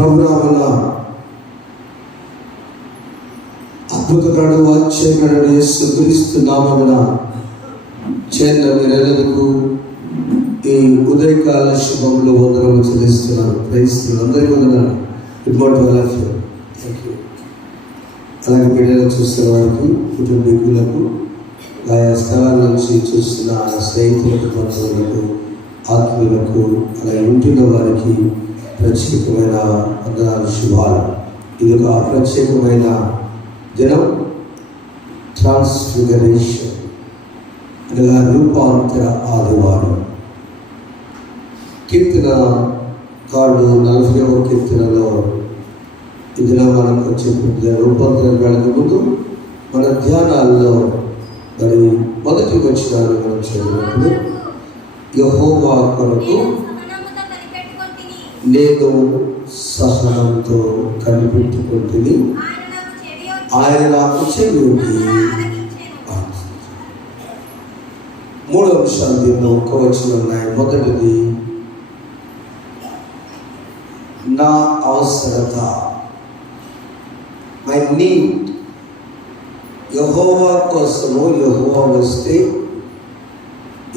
ప్రభునామమున అద్భుతకరుడు ఆశ్చర్యకరుడు యేసుక్రీస్తు నామమున చేరిన మీరెల్లరికూ ఈ ఉదయకాల శుభములు వందనములు చెల్లిస్తున్నాను. క్రైస్తవులు అందరికీ వందనాలు. Good morning all of you. Thank you. అలాగే మీడియాలో చూస్తున్న వారికి, కుటుంబీకులకు, ఆయా స్థలాల నుంచి చూస్తున్న స్నేహితులకు, బంధువులకు, ఆత్మీయులకు, అలాగే ఉంటున్న వారికి ప్రత్యేకమైన వందనాలు, శుభాలు. ఇది ఒక ప్రత్యేకమైన దినం, ట్రాన్స్ఫిగరేషన్ అనగా రూపాంతర ఆదివారం. కీర్తనకారుడు 40వ కీర్తనలో ఇదిలో మనకు వచ్చే రూపాంతరం వెళ్ళక ముందు మన ధ్యానాల్లో మరి మొదటి వచనాలు మనం చదివినప్పుడు, యెహోవా కొరకు నేను సహనంతో కనిపెట్టుకుంటుంది, ఆయన నాకు చెవియొగ్గి. 3 అంశాలు దీనిలో ఒక్క వచనం ఉన్నాయి. మొదటిది నా అవసరత, మై నీడ్. యెహోవా కోసము, యెహోవా వస్తే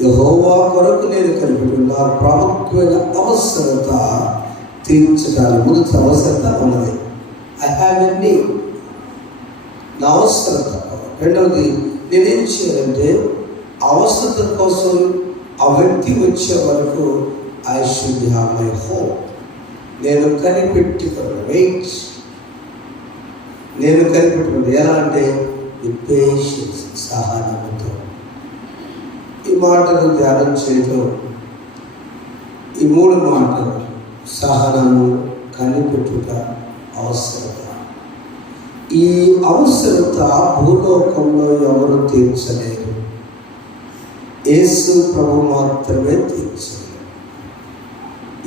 యెహోవా కొరకు నేను కనిపెట్టుకుని నా ప్రాముఖ్యమైన అవసరత తీర్చడానికి మొదటి అవసరత ఉన్నది. ఐ హ్యావ్ ఎ నీడ్, నా అవసరత. రెండవది నేనేం చేయాలంటే అవసరత కోసం ఆ వ్యక్తి వచ్చే వరకు I should have my hope. నేను కనిపెట్టుకున్నాను, వెయిట్. నేను కనిపెట్టుకున్నాను ఎలా అంటే పేషెన్స్, సహనంతో. ఈ మాటలు ధ్యానం చేయటం, ఈ 3 మాటలు సహనము, కనిపెట్టుట, అవసరత. ఈ అవసరత భూలోకంలో ఎవరు తీర్చలేరు, యేసు ప్రభు మాత్రమే తీర్చలేరు,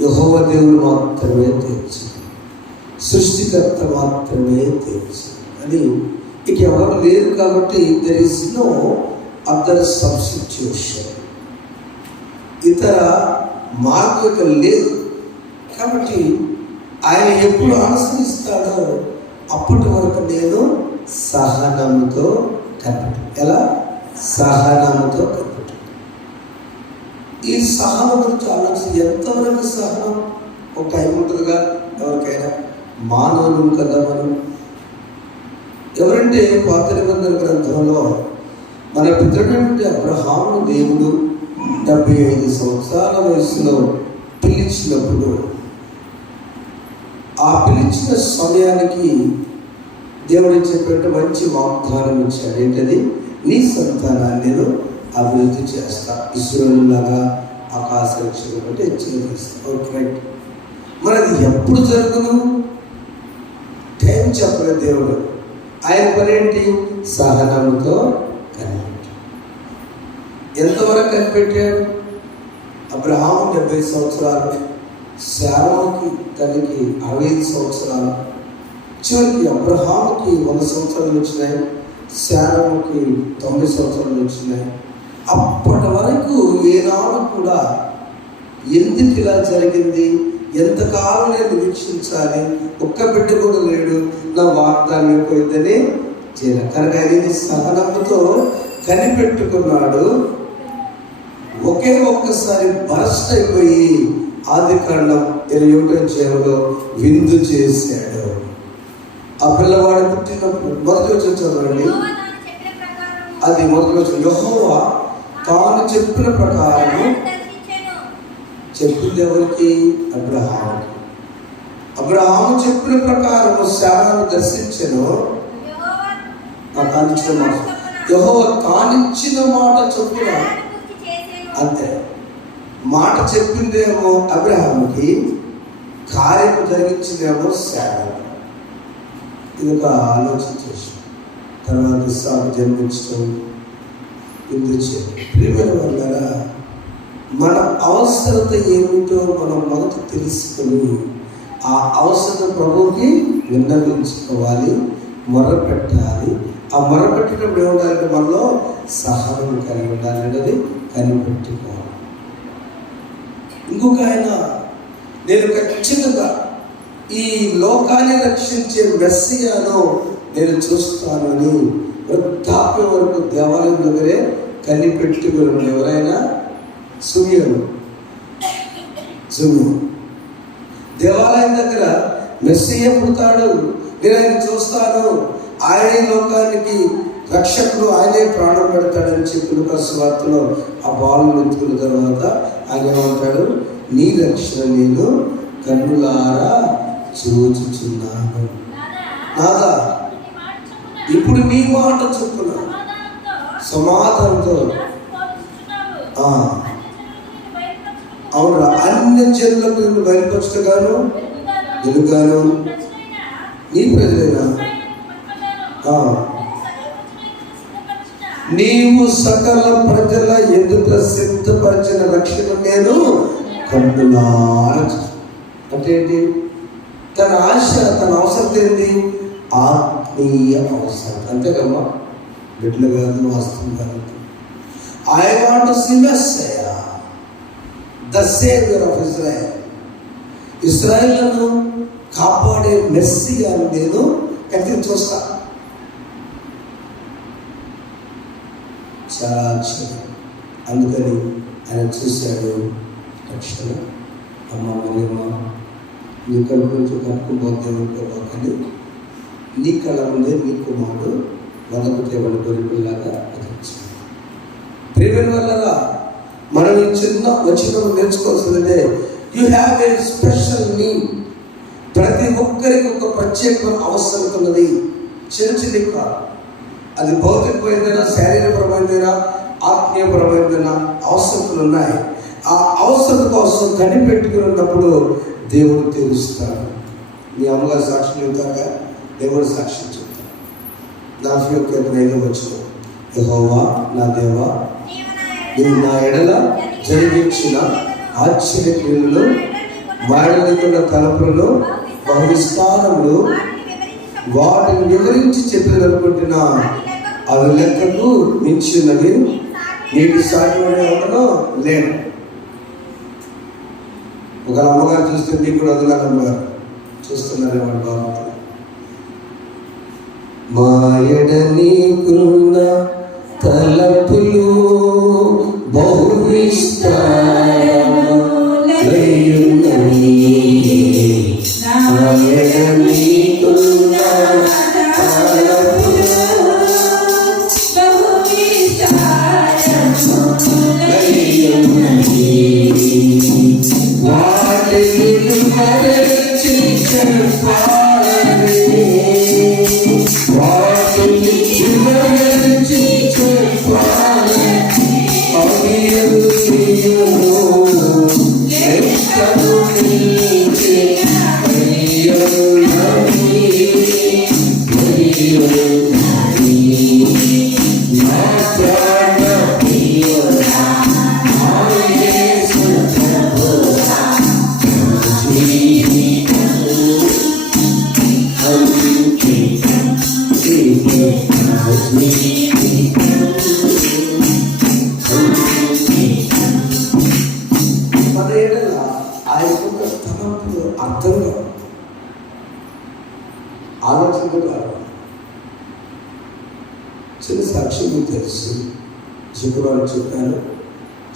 యెహోవా దేవుడు మాత్రమే తీర్చలేరు, సృష్టికర్త మాత్రమే తీర్చలేరు అని ఇక ఎవరు లేరు. కాబట్టి there is no other substitution, ఇతర మార్గం లేదు. కాబట్టి ఆయన ఎప్పుడు అనుసరిస్తాడో అప్పటి వరకు నేను సహనంతో కనిపెట్టు. ఎలా? సహనంతో కనిపెట్టు. ఈ సహనం గురించి ఆలోచన, ఎంతవరకు సహనం? ఒక టైం ఉంటుందిగా ఎవరికైనా, మానవులు కదా మనం. ఎవరంటే పాత నిబంధన గ్రంథంలో మన పితరుడంటే అబ్రహాము దేవుడు 75 సంవత్సరాల వయసులో పిలిచినప్పుడు, ఆ పిలిచిన సమయానికి దేవుడు చెప్పేట మంచి వాగ్దానం ఇచ్చాడు. ఏంటది? నీ సంతానాన్ని నేను అభివృద్ధి చేస్తా, ఇశ్రాయేలులాగా ఆకాశ రక్షణ అంటే హెచ్చరిస్తా. Okay, right. మరి అది ఎప్పుడు జరుగును? టైం చెప్పలేదు దేవుడు. ఆయన పని ఏంటి? సహనంతో కనిపెట్టు. ఎంతవరకు కనిపెట్టాడు? అబ్రహాము 70 సంవత్సరాలు, శారాకి తల్లికి 65 సంవత్సరాలు. చివరికి అబ్రహాముకి 100 సంవత్సరాలు వచ్చినాయి, శారాకి 90 సంవత్సరాలు వచ్చినాయి. అప్పటి వరకు ఏనాడు కూడా ఎందుకు ఇలా జరిగింది, ఎంతకాలం నేను నిరీక్షించాలి, ఒక్క బిడ్డ కూడా లేడు, నా వాగ్దానం అయిపోయిందని చేయాలి. కనుక ఆయన సహనంతో కనిపెట్టుకున్నాడు. ఒకే ఒక్కసారి బరస్ట్ అయిపోయి ఆదికాండం 21 విందు చేశాడు. ఆ పిల్లవాడు పుట్టినప్పుడు మొదటి వచ్చిన చదవండి. అది మొదటి వచ్చిన, యెహోవా తాను చెప్పిన ప్రకారము. చెప్పింది ఎవరికి? అబ్రహాముకి. అబ్రహాము చెప్పిన ప్రకారము శారాను దర్శించెను. తానిచ్చిన మాట, యెహోవా తానిచ్చిన మాట చొప్పున. అంతే, మాట చెప్పిందేమో అబ్రహాముకి, కార్యము జరిగించిందేమో శారా. ఇది ఒక ఆలోచన చేసి తర్వాత ఇస్సాకు జన్మించడం, విందు చేయడం. ప్రియమైన వాళ్ళ, మన అవసరత ఏమిటో మనం మొదట తెలుసుకొని ఆ అవసరత ప్రభువుకి విన్నవించుకోవాలి, మొరపెట్టాలి. ఆ మొరపెట్టినప్పుడు ఏముండాలంటే మనలో సహనం కలిగి ఉండాలి, అనేది కనిపెట్టుకోవాలి. ఇంకొక ఆయన, నేను ఖచ్చితంగా ఈ లోకాన్ని రక్షించే మెస్సియాను నేను చూస్తానని వృద్ధాప్యం వరకు దేవాలయం దగ్గరే కనిపెట్టుకుని ఎవరైనా సుమియను దేవాలయం దగ్గర మెస్సియా పుడతాడు, నేను ఆయన చూస్తాను, ఆయనే లోకానికి రక్షకుడు, ఆయనే ప్రాణం పెడతాడని చెప్పి లూకాసు వార్తలో ఆ బాలుని ఎత్తుకున్న తర్వాత ఆయన ఏమంటాడు, నీ రక్షణ నేను కన్నులారా చూచుచున్నాను. నాదా ఇప్పుడు నీ మాట చొప్పున సమాధానంతో అవును అన్ని జనులకు నిన్ను బయలుపరచుగాను వెలుగాను నీ ప్రజలైనా నీవు సకల ప్రజల ఎదుట సిద్ధపరిచిన రక్షణ నేను కన్నులారా. అంటే ఏంటి? తన ఆశ, తన అవసరం ఏంటి? ఆత్మీయ అవసరం. అంతేకమ్మా, బిడ్డలు కాదు, వాస్తవం కాదు. I want to see Messiah, the saviour of Israel. ఇజ్రాయెల్ను కాపాడే మెస్సియాను నేను ఎక్కడికి చూస్తా. చాలా ఆశ్చర్యం. అందుకని ఆయన చూశాడు రక్షణ. అమ్మ మరియమ్మ, నీ కడుపు నుంచి కప్పుకుపోతే కానీ నీ కళ ముందే నీ కుమారుడు వదకు తేబడి గొరిపిల్లాగా ఎదుర్చాడు. ప్రియమైన వల్ల మనం ఈ చిన్న వచనం నేర్చుకోవాల్సిందంటే you have a special need. ప్రతి ఒక్కరికి ఒక ప్రత్యేకమైన అవసరం ఉన్నది. చిన్న చిన్న కాదు, అది భౌతికమైనదైనా, శారీరకపరమైనదైనా, ఆత్మీయపరమైనదైనా అవసరతలు ఉన్నాయి. ఆ అవసరం కోసం కనిపెట్టుకుని ఉన్నప్పుడు దేవుడు తెలుస్తాడు. మీ అమ్మగారు సాక్ష్యం చెబుతాక దేవుడు సాక్ష్యం చెప్తాడు. 45 వచ్చిన యెహోవా నా దేవా, నీవు నా ఎడల జరిగించిన ఆశ్చర్యక్రియలను, మాయలేకున్న తలపులను, బహువిస్తారములు, వాటిని వివరించి చెప్పాలనుకుంటున్నా అవి లెక్కకు మించినవి, నీటి సాటిలోనే ఉండను లేను. ఒక అమ్మగారు చూస్తే మీకు కూడా వదలాలి. అమ్మగారు చూస్తున్నారే వాడు బాగుంటుంది. మాయడ నీకున్న తలపులు బహువిస్తారములైయున్నవి, మాయడ నీకున్న తలపులు బహువిస్తారములైయున్నవి, వాటిని వివరించి చెప్పాలని, వాటిని వివరించి చెప్పాలని అవియలు లెక్కలు మించి నా ప్రాణ ప్రియుడా అర్థంగా ఆలోచనగా చిన్న సాక్ష్యం తెలుసు. శుక్రవారం చెప్పాను,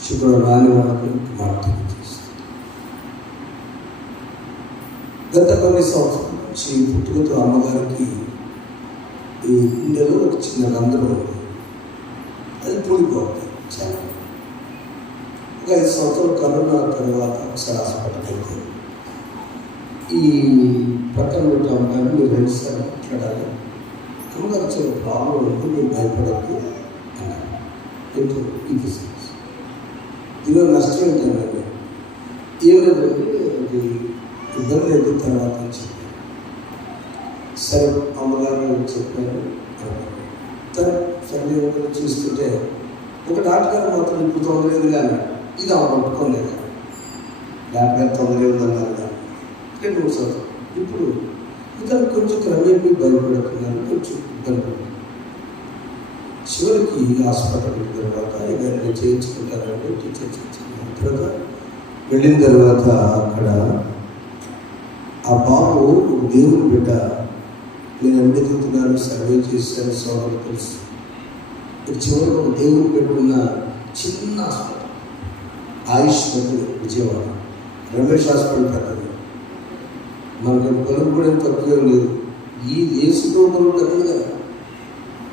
శుక్రవారం రాని వాళ్ళకి మాట్లాడి చేస్తాను. గత కొన్ని సంవత్సరాల నుంచి పుట్టుకతో అమ్మగారికి ఈ గుండెలో ఒక చిన్న రంధ్రం ఉంది. అది పూడిపోతుంది చాలా. ఒక 5 సంవత్సరాలు కరోనా తర్వాత ఒకసారి హాస్పిటల్కి వెళ్తే ఈ పక్కన పెట్టి అమ్మగారు మీరు 2 సార్లు మాట్లాడాలి, అమ్మగారు చాలా ప్రాబ్లం ఉంది, మీరు భయపడద్దు అన్నారు. ఏంటో ఈ బిజినెస్ దీనిలో నష్టం ఏంటంటే ఏం లేదంటే అది ఇబ్బంది లేదు తర్వాత చెప్పారు. సరే అమ్మగారు చెప్పారు. సరే చూస్తుంటే ఒక డాక్టర్ గారు మాత్రం ఇప్పుడు 9 కానీ ఇది ఆమె పట్టుకోలేదు. డాక్టర్ గారు 9 అన్నారు కానీ 2 సంవత్సరాలు. ఇప్పుడు ఇతను కొంచెం క్రమేపీ భయపడుతున్నారు, కొంచెం ఇబ్బంది. చివరికి హాస్పిటల్ వెళ్ళిన తర్వాత ఇవన్నీ చేయించుకుంటారంటే టీచర్ చేయించుకున్న తర్వాత వెళ్ళిన తర్వాత అక్కడ ఆ బాబు దేవుని బిడ్డ. నేను అన్ని తిరుగుతున్నాను, సర్వే చేశాను, సోదరు తెలుసు. చివరికి ఒక దేవుని పెట్టుకున్న చిన్న హాస్పిటల్, ఆయుష్ పెద్దది, విజయవాడ. రమేష్ హాస్పిటల్ పెద్దది. మనకి పొలం కూడా తక్కువే లేదు. ఈ దేశంలో పొలం పెద్దది కదా.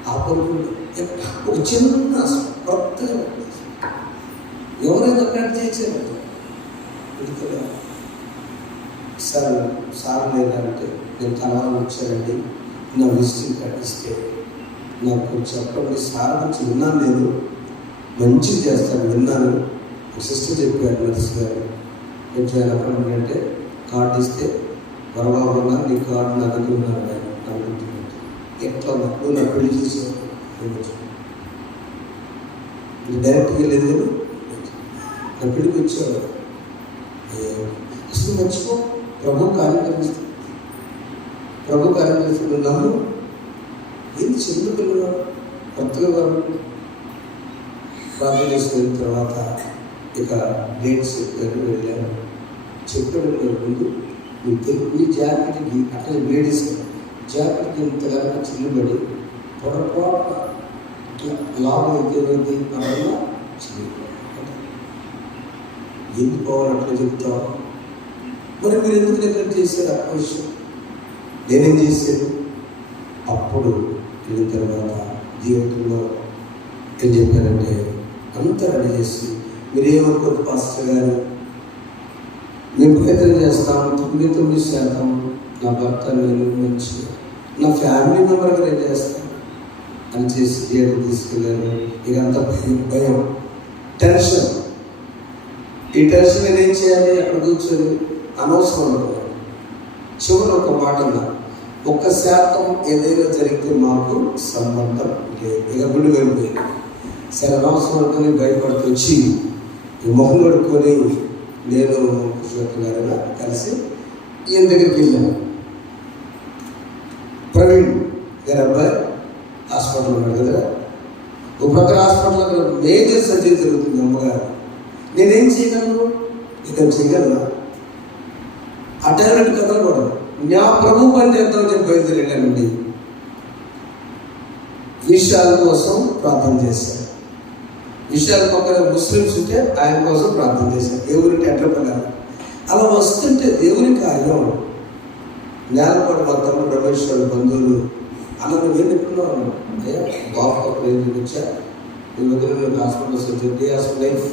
ఆ పొలం ఒక చిన్న కొత్తగా ఎవరైనా కట్ చేశారు. సార్ లేదంటే నేను తనాలు వచ్చానండి, నా విజిటింగ్ కార్డ్ ఇస్తే నాకు చెప్పండి సార్ నుంచి విన్నాను, నేను మంచిగా చేస్తాను విన్నాను. సిస్టర్ చెప్పారు, నర్స్ గారు కొంచెం అపాయింట్మెంట్ అంటే కార్డు ఇస్తే వరబాబున్నా నీ కార్డు నా దగ్గర ఉన్నాను అనుకుంటున్నాను. ఎట్లా నువ్వు నా పెళ్లి చేసావు డైరెక్ట్గా లేదు కదా, నా పెళ్లికి వచ్చావు. అసలు మర్చిపో, ప్రభు కార్యక్రమిస్తాను, ప్రభు కార్యక్రమిస్తాను. నమ్ము. ఏంటి చిన్న పిల్లలు కొత్తగా వాళ్ళు ప్రార్థన చేసుకున్న తర్వాత ఇక డేట్స్ వెళ్ళాను. చెప్పాడు ముందు నీ జాకెట్కి అట్లా లేడీస్ జాకెట్కి ఇంతగా చిన్నబడి పొరపాటు లాభం అయితే అలా ఎందుకు పోవాలి అట్లా చెప్తావు. మరి మీరు ఎందుకు నెగ్లెక్ట్ చేశారు ఆ విషయం? నేనేం చేశాను? అప్పుడు వెళ్ళిన తర్వాత జీవితంలో ఏం చెప్పారంటే అంతా రెడీ చేసి మీరేమనుకోద్దు పాస్టర్ గారు, మేము ప్రయత్నం చేస్తాం 99% నా భర్త నేను మంచిగా నా ఫ్యామిలీ మెంబర్గా నేను చేస్తాను అని చేసి థియేటర్ తీసుకెళ్ళాను. ఇక అంతా భయం టెన్షన్. ఈ టెన్షన్ నేనేం చేయాలి? అక్కడ కూర్చొని అనవసరం అనుకున్నాను. చివరి ఒక మాట అన్నా, 1% ఏదైనా జరిగితే మాకు సంబంధం లేదు. ఇక గుండె వెళ్ళిపోయింది. సరే అనవసరం అనుకుని భయపడుతూ వచ్చి మొహం కడుక్కొని నేను కృష్ణ గారిన కలిసి ఈయన దగ్గరికి వెళ్ళాను. ప్రవీణ్ గారి అబ్బాయి హాస్పిటల్ ఉన్నాడు కదా, ఒక పక్కన హాస్పిటల్లో మేజర్ సర్జరీ జరుగుతుంది అమ్మగారు. నేనేం చేయగలను? ఇక చేయగలనా? ఆ టాలెంట్ కదా కూడా నా ప్రభు పని చేద్దామని చెప్పి బయలుదేరానండి. విషయాల కోసం ప్రార్థన చేశాను. విషయాల పక్కన ముస్లిమ్స్ ఉంటే ఆయన కోసం ప్రార్థన చేశాను. దేవుని టెంటర్ ప్రకారం అలా వస్తుంటే దేవుని కార్యం నేలపాటు మా తమ్ముడు రమేష్ వాడు బంధువులు అలా నువ్వేం ఎప్పుడున్నావు అయ్యా బాబు అక్కడ ఏం వచ్చా ఈ వదిలిన హాస్పిటల్స్ వచ్చి హాస్పిటల్ లైఫ్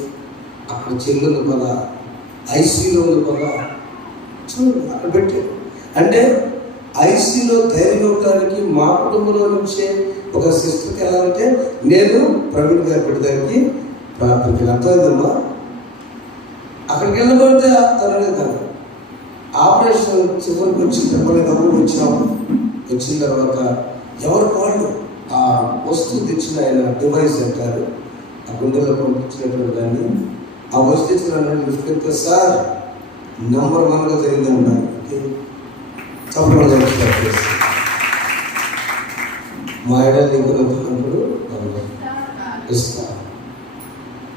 అక్కడ చెల్లుంది పదా, ఐసీలో ఉంది పదా, చూడండి అక్కడ పెట్టారు. అంటే ఐసీలో ధైర్యం ఇవ్వడానికి మా కుటుంబంలో నుంచే ఒక సిస్టర్కి ఎలా అంటే నేను ప్రవీణ్ గారి బిడ్డకి ప్రార్థనకి అర్థమైందమ్మా. అక్కడికి వెళ్ళబోతే తననే కాదు ఆపరేషన్ చివరికి వచ్చి మిమ్మల్ని నవ్వు వచ్చినాము. వచ్చిన తర్వాత ఎవరు వాళ్ళు ఆ వస్తువు తెచ్చిన ఆయన డివైస్ అంటారు, ఆ గుండెలో పంపించినటువంటి దాన్ని ఆ వస్తువు తెచ్చిన లిఫ్ట్ సార్ నంబర్ 1గా జరిగిందన్నారు. మా ఏడా దగ్గర వచ్చినప్పుడు ఇస్తాను.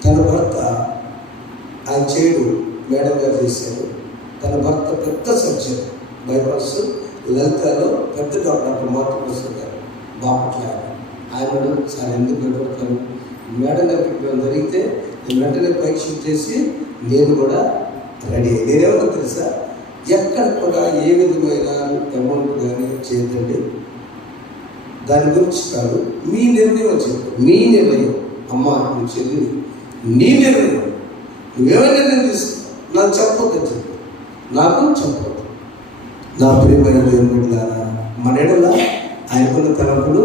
తన భర్త ఆయన చేయడు, మేడం గారు చేశారు. తన భర్త పెద్ద సర్జన్, బైపాస్ లలితలో పెద్ద డాక్టర్ మార్పు గారు బాపట్ల. ఆయన చాలా ఎందుకు భయపడతాను, మేడం గారికి ఇప్పుడు జరిగితే నేను వెంటనే పరీక్ష చేసి నేను కూడా రెడీ అయ్యి నేనేమన్నా తెలుసా, ఎక్కడ కూడా ఏ విధమైన అమౌంట్ కానీ చేయదండి, దాని గురించి కాదు, మీ నిర్ణయం చెప్పు, మీ నిర్ణయం అమ్మ నువ్వు చెల్లి, నీ నిర్ణయం, నువ్వేమైనా నిర్ణయం తీసుకో, నాకు చెప్పొద్దని చెప్పు, నాకు చెప్పొద్దు. నా ప్రియమైన దేవుని మన ఎడల ఆయనకున్న తలంపులు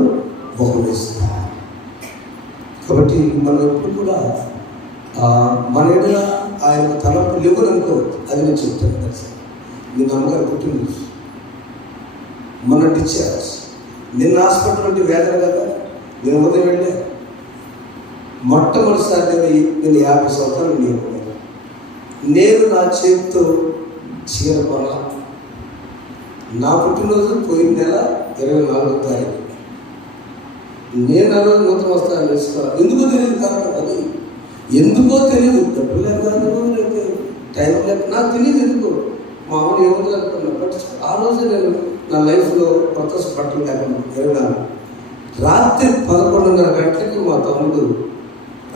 బహుళిస్తా. కాబట్టి మనం ఎప్పుడు కూడా మన ఎడల ఆయన తలంపులు లేవని అనుకోవద్దు. అది నేను చెప్తాను తెలుసా. మీ అమ్మగారు పుట్టినరోజు, మన డిశ్చార్జ్, నిన్న హాస్పిటల్ నుండి వేదన కదా, నేను ఉదయం వెళ్ళా. మొట్టమొదటిసారి నేను 50 సంవత్సరాలు నేను నా చేతితో చీర కొన. నా పుట్టినరోజు పోయిన నెల 24వ తారీఖు. నేను ఆ రోజు నూతన వస్త్రాలు వేసుకోవాలి. ఎందుకో తెలియదు, కారణం అది ఎందుకో తెలియదు. డబ్బులు లేక టైం లేక నాకు తెలియదు ఎందుకో. మామూలు ఏముంది అనుకున్నా. బట్ ఆ రోజు నేను నా లైఫ్లో కొత్త బట్టలు లేకుండా వెళ్ళినాను. రాత్రి 11:30 గంటలకి మా తమ్ముడు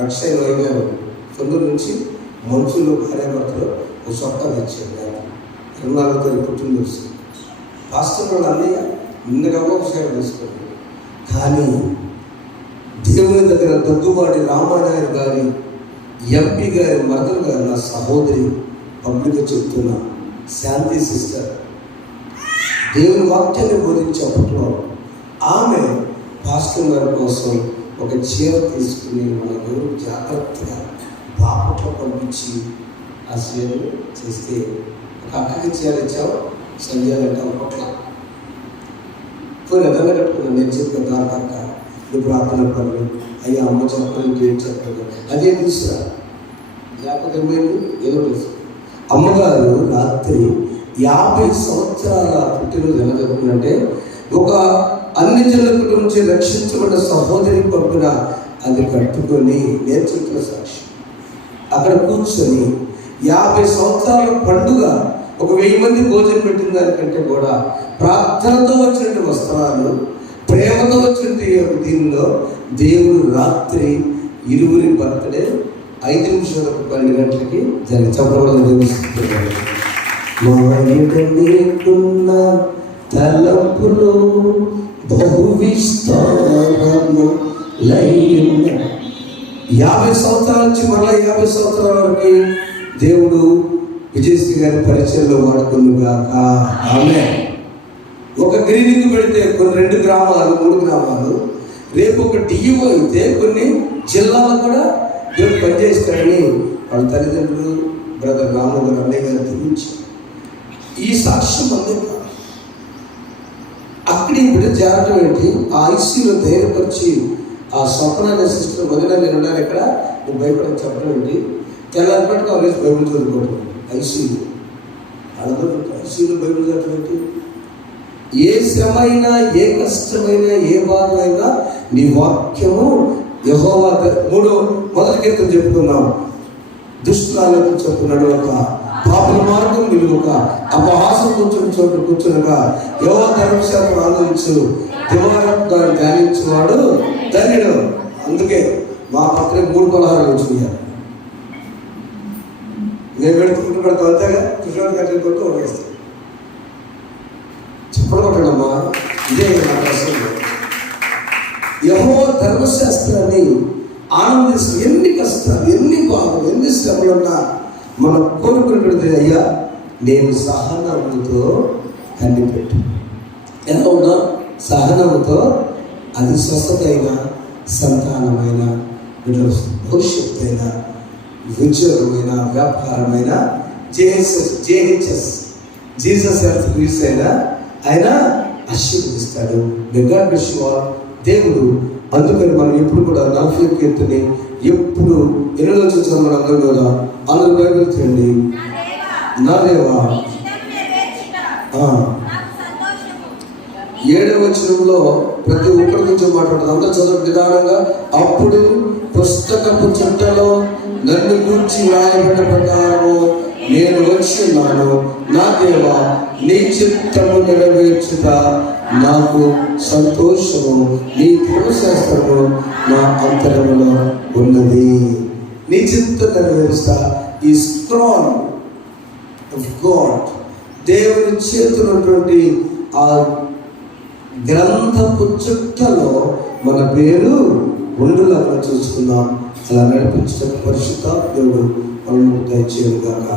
అక్షయ్ గారు తొందర నుంచి మనుషులు భార్యాభర్తలు ఒక చొక్కా తెచ్చాడు. 24వ తారీఖు పుట్టినరోజు. పాస్టర్ వాళ్ళు అన్నయ్య నిన్నగా ఒకసారి తీసుకోండి. కానీ దేవుని దగ్గర దగ్గుబాటి రామానాయుడు గారి ఎంపీ గారి మరదలు గారు నా సహోదరి పబ్లిక్గా చెప్తున్నా, శాంతి సిస్టర్ దేవుని వాక్యాన్ని బోధించేప్పట్లో ఆమె పాస్టర్ గారి కోసం ఒక చీర తీసుకుని మన దేవుడు జాగ్రత్తగా బాపట్లో పంపించి ఆ చీరలు చేస్తే ఒక అక్కకి చీర ఇచ్చావు, సంజయ్ అంటే ఒక పట్ల పోయి ఎదన్న కట్టుకున్నాను. నేను చెప్పిన దాకా నువ్వు ప్రార్థన పనులు అయ్యా అమ్మ చెప్పలేదు ఏం చెప్పలేదు అదే తీసుకురా, లేకపోతే ఏమైంది ఏదో తెలుసు. అమ్మగారు రాత్రి 50 సంవత్సరాల పుట్టినరోజు ఎలా జరుగుతుందంటే, ఒక అన్ని జనుల కుటుంబం నుంచి రక్షించబడిన సహోదరి పంపిన అది కట్టుకొని నేను చెప్పిన సాక్షి అక్కడ కూర్చొని 50 సంవత్సరాల పండుగ ఒక 1000 మంది భోజనం పెట్టిన దానికంటే కూడా ప్రార్థనతో వచ్చినట్టు వస్త్రాలు, ప్రేమతో వచ్చినట్టు దీనిలో దేవుడు రాత్రి ఇరువురి బర్త్డే 5 నిమిషాలకు 12 గంటలకి జరిగి చెప్పడం నిర్వహిస్తున్నాడు. మాయకున్న తలపులు బహు విస్తారము లైన 50 సంవత్సరాల నుంచి మళ్ళీ 50 సంవత్సరాల వరకు దేవుడు విజయశ్రీ గారి పరిచయంలో వాడుకున్నాక ఆమె ఒక గ్రీనింగ్ పెడితే కొన్ని 2 గ్రామాలు 3 గ్రామాలు, రేపు ఒక డిఈఓ అయితే కొన్ని జిల్లాలు కూడా దేవుడు పనిచేస్తాడని వాళ్ళ తల్లిదండ్రులు బ్రదర్ రాము గారు అన్నయ్య గారు గురించి ఈ సాక్ష్యం అందే కాదు. అక్కడి బిడ్డ చేరటం ఏంటి, ఆ ఐసీలో ధైర్యపరిచి ఆ స్వప్న అనే సిస్టర్ వదిన నేను ఉన్నాను ఎక్కడ నువ్వు భయపడని చెప్పడం ఏంటి, తెల్లారిపట్టుకు ఆ రోజు బైబిల్ చదువుకోవడం ఐసీలో ఐసీలో బైబిల్ చదవడం ఏంటి. ఏ శ్రమ అయినా, ఏ కష్టమైనా, ఏ బాధ అయినా నీ వాక్యము యెహోవా మొదటి కీర్తన చెప్పుకున్నాం. దుష్టులను చెప్పుకున్నాడు ఒక పాపల మార్గం నిలువక అపహాసం కూర్చొని చోటు కూర్చునగా యెహోవా ధర్మశాస్త్రం ఆనందించు దివారం దాన్ని ధ్యానించేవాడు ధన్యుడు. అందుకే మా పక్కనే 3 పలహారాలు వచ్చినాయి. నేను పెడుతుంటే అంతేగా కృష్ణ కట్టిన కొట్టు ఒకవేస్తాను చెప్పడం కొట్టడమ్మా. ఇదే నా ప్రశ్న. యెహోవా ధర్మశాస్త్రాన్ని ఆనందిస్తూ ఎన్ని కష్టాలు, ఎన్ని బాధలు, ఎన్ని శ్రమలున్నా మనం కోరుకునేది అయ్యా నేను సహనముతో కనిపెట్టు. ఎలా ఉన్నా సహనముతో అది స్వస్థత అయినా, సంతానమైన, భవిష్యత్తు అయినా, ఉద్యోగమైన, వ్యాపారమైన, జేహెచ్ఎస్ జీసస్ హెల్త్ గ్రీస్ అయినా ఆయన ఆశీర్వదిస్తాడు. దేవుడు అందుకని మనం ఎప్పుడు కూడా 40వ కీర్తని ఎప్పుడు ఎన్నో చూసాం. మన అందరూ కూడా అందరూ బైబిల్ చేయండి. నా దేవా 7వ వచనంలో ప్రతి ఒక్కరి నుంచి మాట్లాడుతుంది. అందరూ చదువు నిదానంగా. అప్పుడు పుస్తకపు చుట్టలో నన్ను గూర్చి రాయబడ్డ ప్రకారము నేను వచ్చి ఉన్నాను. నా దేవా నీ చిత్తము నెరవేర్చుట నాకు సంతోషము, నీ ధర్మశాస్త్రము నా అంతరంలో ఉన్నది. నీ చిత్తం నెరవేరుస్తా. ఈ స్క్రాల్ ఆఫ్ గాడ్, దేవుని చేతున్నటువంటి ఆ గ్రంథపు చుట్టలో మన పేరు ఉండులాగా చూసుకుందాం. అలా నడిపించడం పరిశుద్ధ దేవుడు మనము దయచేయను గాక.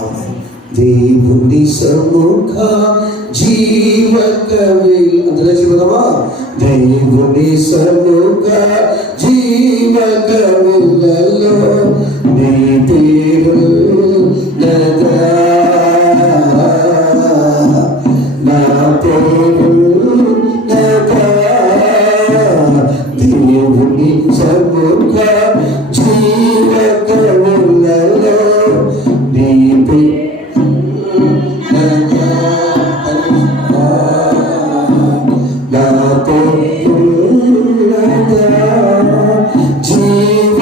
ఆమేన్. దేవుని సముఖ జీవకవి అందులో చెబుదామా. దేవుని సముఖ జీవకవిలలో నీ పేరు నా పేరు దేవుని సముఖ జీవకవిలలో నీ పేరు జీవ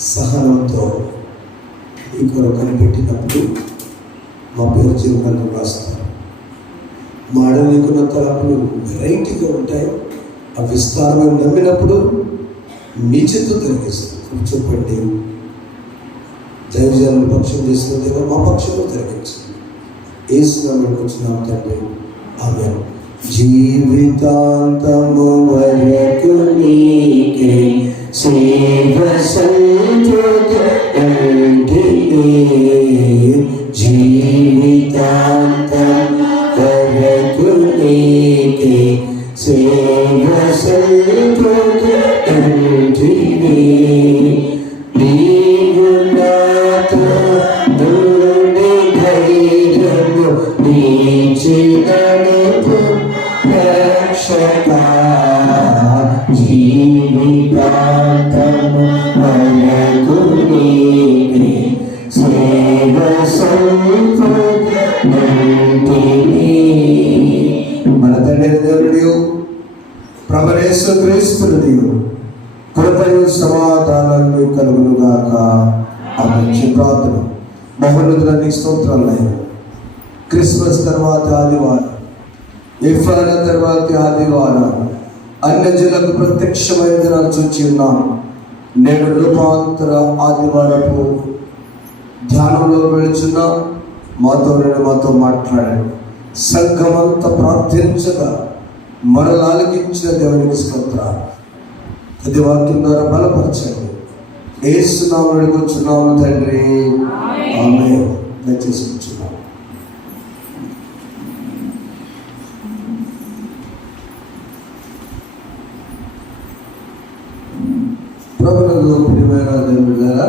సహనంతో ఈ కొరకు కనిపెట్టినప్పుడు మా పేరు జీవనాలు రాస్తారు. మా అడవికున్న తలపులు వెరైటీగా ఉంటాయి. ఆ విస్తారమైన నమ్మినప్పుడు మీ చేతితో జరిగిస్తుంది. చెప్పండి, దైవజనుల పక్షం చేసిన దేవ మా పక్షంలో జరిగించండి. ఏసునామమున వచ్చినాం తండ్రి, ఆమేన్. జీవితాంతము వరకు నీకే సేవ జీవితాంతం వరకు నీకే సేవ నీవు నాతో నుండి ధైర్యము నీచి నడుపు రక్షకా. జీవితాంతము వరకు నీకే సేవ మన తండ్రి దేవుడు ప్రభువైన యేసుక్రీస్తుని కృపయు సమాధానాలు కలుగునుగాక. ఆమేన్. ప్రార్థన. మహోన్నతుని స్తోత్రాలైన క్రిస్మస్ తర్వాత ఆదివారం, ఎఫ్ఆర్ తర్వాత ఆదివారం అన్యజనులకు ప్రత్యక్షమైన దినాలు చూచి ఉన్నాం. నేడు రూపాంతర ఆదివారపు ధ్యానంలో వెళుచున్నాం. మాతో మాట్లాడండి. సంఘమంతా ప్రార్థించగా మరలాలకించిన దేవునికి స్తోత్రాలు. అది వాక్యం ద్వారా బలపరచండి. యేసు నామమున కూర్చున్నాము తండ్రి, ఆమేన్. దయచేసి కూర్చున్నాము. ప్రభువునందు ప్రియమైన దేవులారా,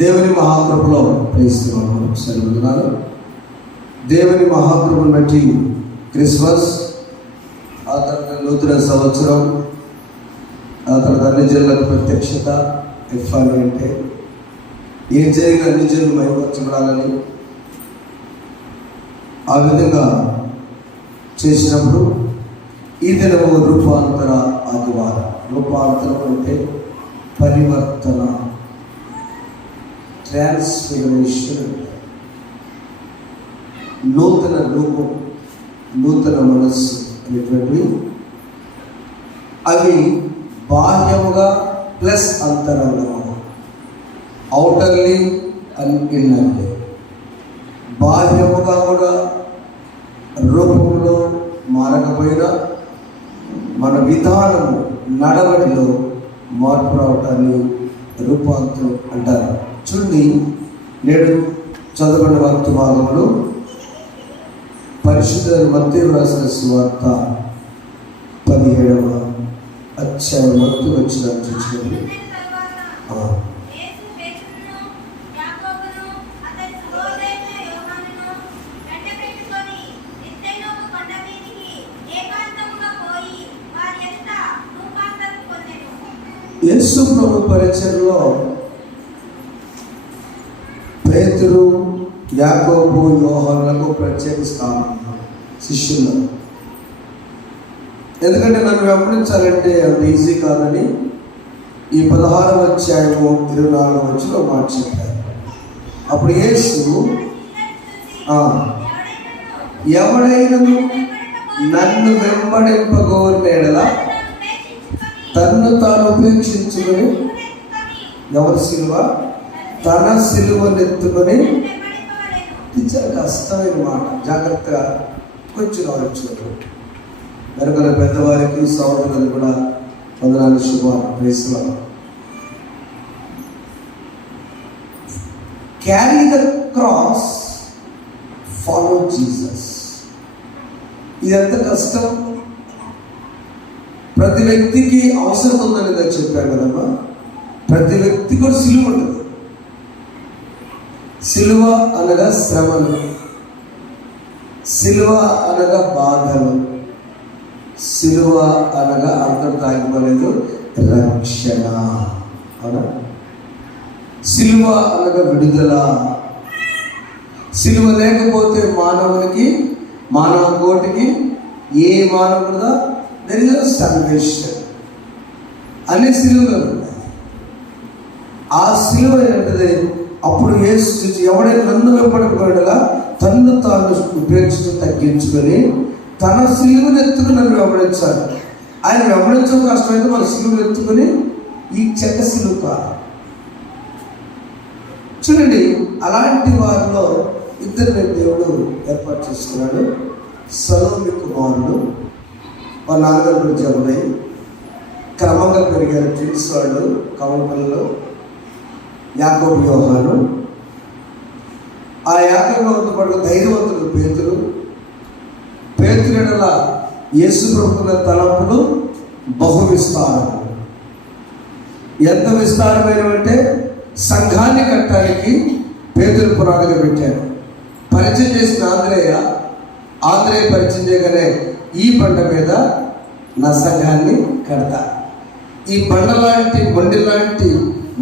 దేవుని మహాకృపలో ప్రేస్తున్నాను. సెలవున్నాను. దేవుని మహాకృపను బట్టి క్రిస్మస్, ఆ తర్వాత నూతన సంవత్సరం, ఆ తర్వాత అన్ని జనులకు ప్రత్యక్షత, ఎఫ్ఆర్ అంటే ఏం జరిగిన అన్ని జనులు మైపరచబడాలని ఆ విధంగా చేసినప్పుడు ఈ దినము రూపాంతర ఆదివారం. రూపాంతరం అంటే పరివర్తన, ట్రాన్స్ఫిగరేషన్, నూతన రూపం, నూతన మనస్సు అనేటువంటివి. అవి బాహ్యముగా ప్లస్ అంతరంగము, అవుటర్లీ అండ్ ఇన్నర్లీ. బాహ్యముగా కూడా రూపంలో మారకపోయినా మన విధానము, నడవడిలో మార్పు రావటాన్ని రూపాంతరం అంటారు. చూడండి, నేడు చదవబడిన వార్త భాగంలో పరిశుద్ధ మత్తయి రాసిన సువార్త 17వ అధ్యాయం వచ్చిన చూసుకోండి. యేసు ప్రభు పరిచర్యలో పేతురు, యాకోబు, యోహానులకు ప్రత్యేక స్థానం శిష్యులు. ఎందుకంటే నన్ను వెంబడించాలంటే అంత ఈజీ కాదని ఈ 16వ అధ్యాయము 24వ వచనంలో మాట చెప్పారు. అప్పుడు యేసు ఎవడైనను నన్ను వెంబడింపగోరిన ఎడల తన్ను తాను ఉపేక్షించుకొని, ఎవరి సిలువ? తన సిలువనెత్తుకొని. చాలా కష్టమైన మాట, జాగ్రత్తగా కొంచెం ఆలోచించారు. వెనుకల పెద్దవారికి, సోదరులు కూడా వందనాలు, శుభాలు. Carry the cross, follow Jesus. ఇది ఎంత కష్టం. ప్రతి వ్యక్తికి అవసరం ఉందని చెప్పారు కదమ్మా. ప్రతి వ్యక్తికి కూడా సిలువ ఉంటుంది. సిలువ అనగా శ్రమలు, సిలువ అనగా బాధలు, సిలువ అనగా అర్థం తాగిపోలేదు రక్షణ. అవునా? సిలువ అనగా విడుదల. సిలువ లేకపోతే మానవ కోటికి ఏ మానవుడుగా దెర్ ఇస్ నో సల్వేషన్. అన్ని సిలువలు ఉన్నాయి. ఆ సిలువ ఏంటది? అప్పుడు యేసు చూసి ఎవడైనా నన్ను వెంబడకుండా తన్ను తాను ఉపేక్షించి తగ్గించుకొని తన సిలువను ఎత్తుకుని నన్ను వెంబడించాడు. ఆయన వెంబడించడం కష్టమైతే మన సిలువను ఎత్తుకుని ఈ చెడ్డ సిలువ కాదు. చూడండి, అలాంటి వారిలో ఇద్దరిని దేవుడు ఏర్పాటు చేసుకున్నాడు. సలోమి కుమారుడు, వాళ్ళ నాన్నగారు జమునై క్రమంగా పెరిగారు. ట్విన్స్ వాళ్ళు, కవల పిల్లలు, యాకోబు, యోహాను. ఆ యాకోబుతో పాటు ధైర్యవంతుడు పేతురు. పేతురుల యేసు ప్రభువుల తలంపులు బహు విస్తారం. ఎంత విస్తారమైనవంటే సంఘాన్ని కట్టడానికి పేతురు పునాదిగా పెట్టాడు. పరిచయం చేసిన ఆంధ్రేయ పరిచయం చేయగానే ఈ బండ మీద నా సంఘాన్ని కడతా. ఈ బండ లాంటి బండి లాంటి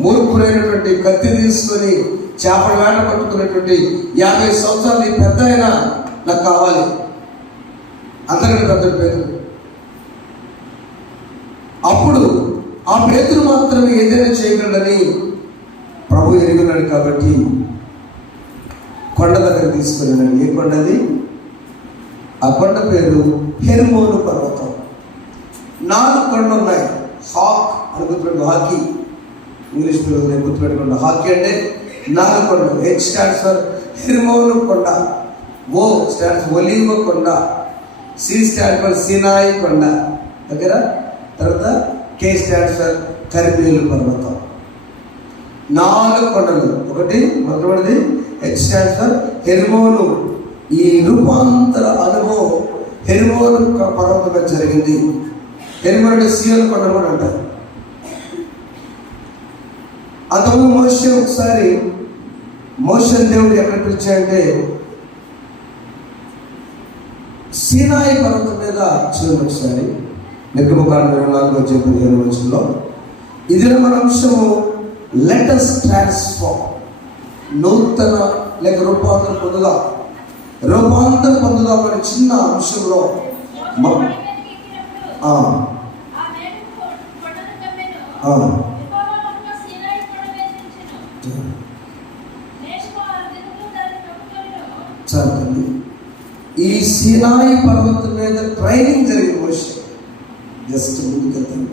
మూర్ఖుడైనటువంటి కత్తి తీసుకొని చేపల వేట పట్టుకున్నటువంటి 50 సంవత్సరాలు ఈ పెద్ద అయినా నాకు కావాలి. అందరికీ పెద్ద పేతురు. అప్పుడు ఆ పేతురు మాత్రమే ఏదైనా చేయగలడని ప్రభు ఎరుగున్నాడు. కాబట్టి కొండ దగ్గర తీసుకున్నాడు. ఏ కొండది? ఆ కొండ పేరు హెర్మోను పర్వతం. 4 కొండలు ఉన్నాయి. హాక్ అని గుర్తుపెట్టుకో. హాకీ ఇంగ్లీష్ పిల్లలు నేను గుర్తుపెట్టుకుంటా. హాకీ అంటే 4 కొండలు. హెచ్ స్టాండ్స్ ఫర్ హెర్మోను కొండ, ఓ స్టాండ్స్ ఒలీవ కొండ, సి స్టాండ్ ఫర్ సినాయి కొండ దగ్గర, తర్వాత కే స్టాండ్ ఫర్ కర్మేలు పర్వతం. 4 కొండలు. ఒకటి మొదటిది హెచ్ స్టాండ్ ఫర్ హెర్మోను. ఈ రూపాంతర అనుభవం హెర్మోను పర్వతంగా జరిగింది. హెర్మోను అంటే సియోను కొండ కూడా అంటారు. అంతకుముందు మోషే ఒకసారి దేవుడు ఎక్కడ పిలిచాడంటే సీనాయి పర్వతం మీద చూడండి. ఒకసారి నిర్గమకాండం 24:15 ఇది మన అంశము లెట్ us ట్రాన్స్ఫార్మ్. నూతన లేక రూపాంతరం పొందుదాం అనే చిన్న అంశంలో చదువుతుంది. ఈ సీనాయి పర్వతం మీద ట్రైనింగ్ జరిగింది. మోషే జస్ట్ ముందుకెళ్తాను.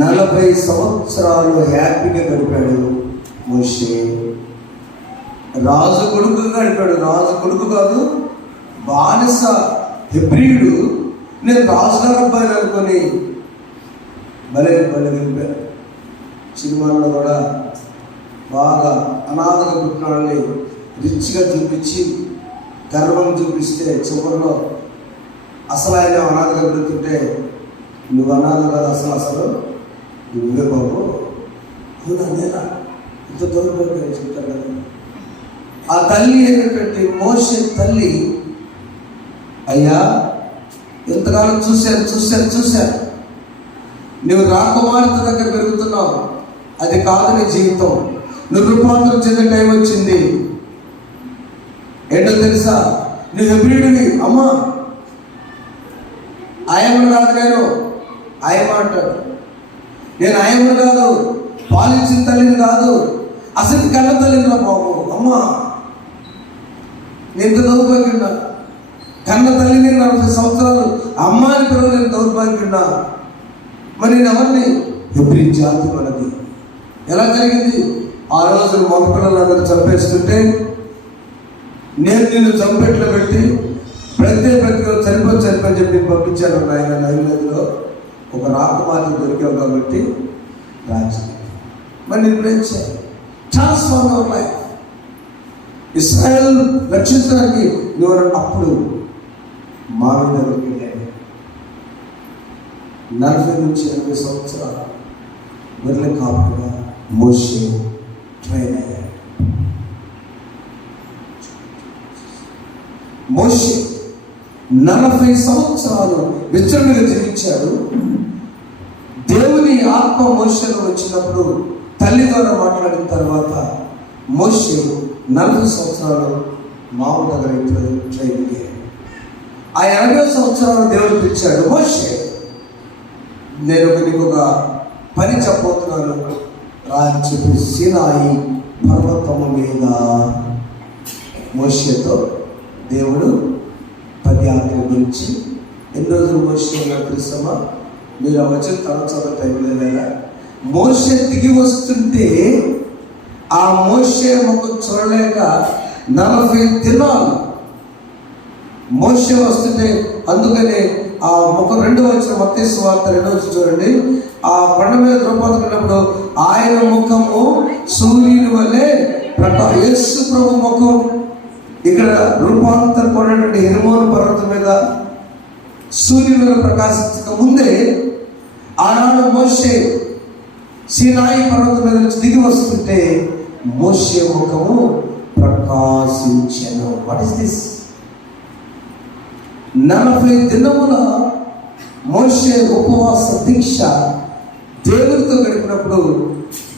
40 సంవత్సరాలు హ్యాపీగా గడిపాడు మోషే. రాజు కొడుకుగా గడిపాడు. రాజు కొడుకు కాదు, బానిస హెబ్రీయుడు. నేను రాజుగారు అబ్బాయిని అనుకొని భలే గడిపాడు. సినిమాల్లో కూడా బాగా అనాథగా పుట్టిన వాళ్ళని రిచ్గా చూపించి గర్వం చూపిస్తే చివరిలో అసలు ఆయన అనాథగా పెడుతుంటే నువ్వు అనాథ కాదు, అసలు నువ్వే బాబు, అవునా నేనా, ఇంత దౌర్భాగ్యం చెప్తారు కదా. ఆ తల్లి అయినటువంటి మోషే తల్లి, అయ్యా ఎంతకాలం చూశాను, నువ్వు రాకుమార్తె దగ్గర పెరుగుతున్నావు, అది కాదు నీ జీవితం, నువ్వు రూపాంతరం చెందే టైం వచ్చింది. ఏంటో తెలుసా, నువ్వు హెబ్రీయుడివి. అమ్మా ఆయమ్మను కాదు, నేను ఆయమ్మ అంటాడు. నేను ఆయమ్మను కాదు, పాలించిన తల్లిని కాదు, అసలు కన్న తల్లిని రా బాబు. అమ్మా నేను దౌర్భాగ్యున్నా, కన్న తల్లిని 40 సంవత్సరాలు అమ్మాని పిల్లలు నేను దౌర్భాగ్యున్నా. మరి నేను ఎవరిని? హెబ్రీ జాతి మనది. ఎలా జరిగింది? ఆ రోజు మగ పిల్లలందరూ చంపేస్తుంటే నేను నిన్ను చంపెట్లో పెట్టి ప్రతి చనిపోని చెప్పి పంపించాను. ఆయన నైల్ నదిలో ఒక రాకుమార్తె దొరికావు కాబట్టి రాజ్యం. మరి నేను ఏం చేయాలి? Transform our life. ఇస్రాయల్ రక్షించడానికి నువ్వు అప్పుడు మావి దగ్గరికి వెళ్ళాడు. 40 నుంచి 80 సంవత్సరాలు గొర్రెల కాపుగా మోషే ట్రైన్ అయ్యాడు. మోషే 40 సంవత్సరాలు విచలనంగా జీవించాడు. దేవుని ఆత్మ మోషేలో వచ్చినప్పుడు తల్లి ద్వారా మాట్లాడిన తర్వాత మోషే 40 సంవత్సరాలు మామూలు దగ్గర ట్రైన్ అయ్యాడు. ఆ 80 సంవత్సరాలు దేవుడు పిలిచాడు, మోషే నేను నీకు ఒక పని చెప్పబోతున్నాను రా అని చెప్పి సీనాయి పర్వతము మీద మోషేతో దేవుడు 10 ఆజ్ఞల గురించి. ఎన్ని రోజులు మోషే ఉన్నాడు తెలుసమ్మా? మీరు ఆ వచ్చిన తర్వాత టైం లేదా? మోషే దిగి వస్తుంటే ఆ మోషే ముఖం చూడలేక 40 దినాలు మోషే వస్తుంటే, అందుకని ఆ ముఖం 2 వచ్చిన మత్తయి సువార్త 2 చూడండి. ఆ కొండ మీద ద్రౌపదినప్పుడు ఆయన ముఖము సూర్యుని వలె యేసు ప్రభు ముఖం ఇక్కడ రూపాంతరపడినటువంటి హెర్మోను పర్వతం మీద సూర్యుని వలె ప్రకాశించక ముందే ఆనాడు మోషే సీనాయి పర్వతం మీద నుంచి దిగి వస్తుంటే మోషే ముఖము ప్రకాశించెను. What is this? 40 దినముల మోషే ఉపవాస దీక్ష దేవునితో గడిపినప్పుడు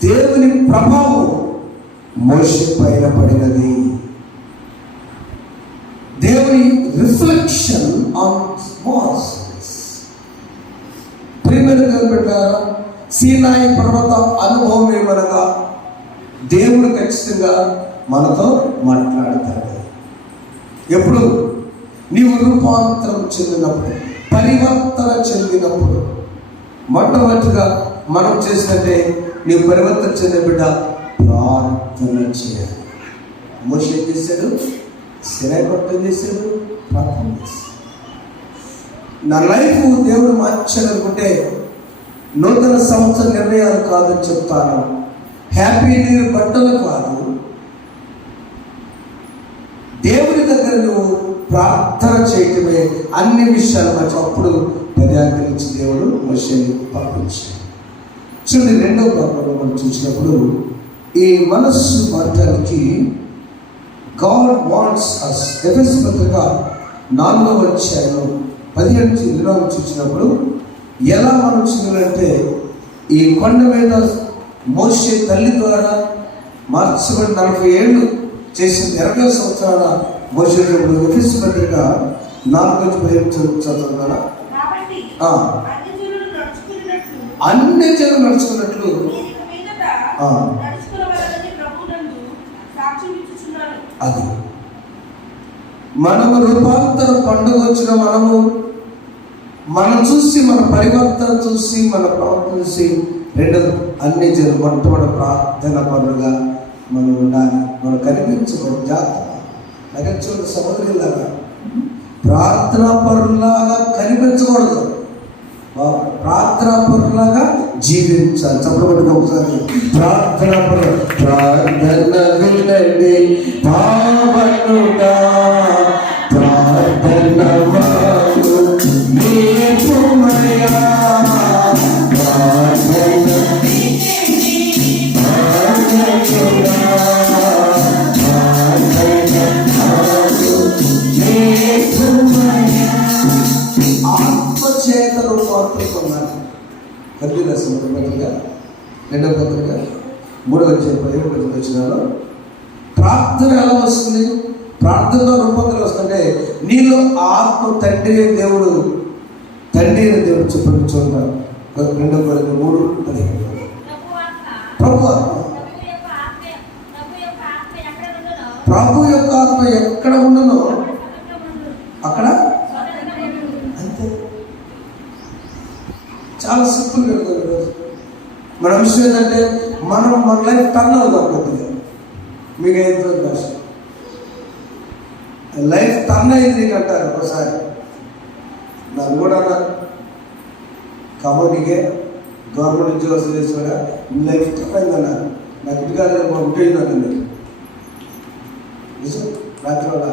దేవుని ప్రభావం మోషే పైన పడినది. దేవుని రిఫ్లెక్షన్ ఆన్ మోసెస్. ప్రియమైన దేవుని బిడ్డలారా, సీనాయి పర్వత అనుభవం ఏమనగా దేవుడు ఖచ్చితంగా మనతో మాట్లాడతాడు. ఎప్పుడు? నీవు రూపాంతరం చెందినప్పుడు, పరివర్తన చెందినప్పుడు. మొట్టమొదటిగా మనం చేసినట్టే నీవు పరివర్తన చెందిన బిడ్డ ప్రార్థన చేయాలి. మోషే ఏం చేశాడు? సినాయి పర్వతం చేశాడు, ప్రార్థన చేశాడు. నా లైఫ్ దేవుడు మార్చాలనుకుంటే నూతన సంవత్సర నిర్ణయాలు కాదని చెప్తాను, హ్యాపీ న్యూ ఇయర్ బట్టలు కాదు, దేవుని దగ్గర నువ్వు ప్రార్థన చేయటమే అన్ని విషయాలు మధ్య. అప్పుడు 10 ఆజ్ఞలు ఇచ్చి దేవుడు మోషేని పంపించాడు. చూడండి, 2వ భాగంలో మనం చూసినప్పుడు ఈ మనస్సు మారటానికి గాడ్ వాంట్స్ అస్. ఎఫెసీ పత్రిక 4వ అధ్యాయం 17-24 చూసినప్పుడు ఎలా మనం చూడాలంటే, ఈ కొండ మీద మోషే తల్లి ద్వారా మార్చబడి 40 ఏళ్ళు చేసిన 20 సంవత్సరాల మోషే దేవుడు ఎఫెసీ పత్రిక 4:17 చదువుతున్నారా? అన్ని జనులు నడుచుకున్నట్లు అది మనము రూపాంతర పండుగ వచ్చిన మనం చూసి, మన పరివర్తన చూసి, మన ప్రవర్తన చూసి, 2 అన్ని జనులు మొట్టమొదటి ప్రార్థన పనులుగా మనం ఉండాలి. మనం కనిపించకూడదు. జాగ్రత్త. నగచ్చోడు సముద్రులాగా ప్రార్థనా పరులాగా కనిపించకూడదు, ప్రార్థనా పరులాగా జీవించాలి. చెప్పబడి ఒకసారి ప్రార్థనా పరు. ప్రార్థన వినండి పావనుడా, ప్రార్థన వాడు నీకుమయా, ప్రార్థన ఆత్మచేత రూపాంతరం పొందాలి. కల్లి రాసిన పత్రిక 2వ పత్రిక 3వ అధ్యాయం 17 వచనాల్లో ప్రార్థన ఎలా వస్తుంది? ప్రార్థనలో రూపాంతరం వస్తుంటే నీలో ఆత్మ తండ్రి దేవుడు చెప్పండి. చూడండి, 2వ పత్రిక 3:15. ప్రభు యొక్క ఆత్మ ఎక్కడ ఉండనో అక్కడ అంతే. చాలా సింపుల్ కదా ఈరోజు మన విషయం ఏంటంటే, మన లైఫ్ టర్న్ అవుతాం కొద్దిగా. మీకు ఏంటో భాష లైఫ్ టర్న్ అయింది నీకు అంటారు ఒకసారి. నన్ను కూడా అన్నారు, కమోనికే గవర్నమెంట్ ఉద్యోగస్తులు చేసినా లైఫ్ టర్న్ అయిందన్నారు. నాకు ఇంటికాడ ఉంటుంది నిజం. రాత్రి వాళ్ళ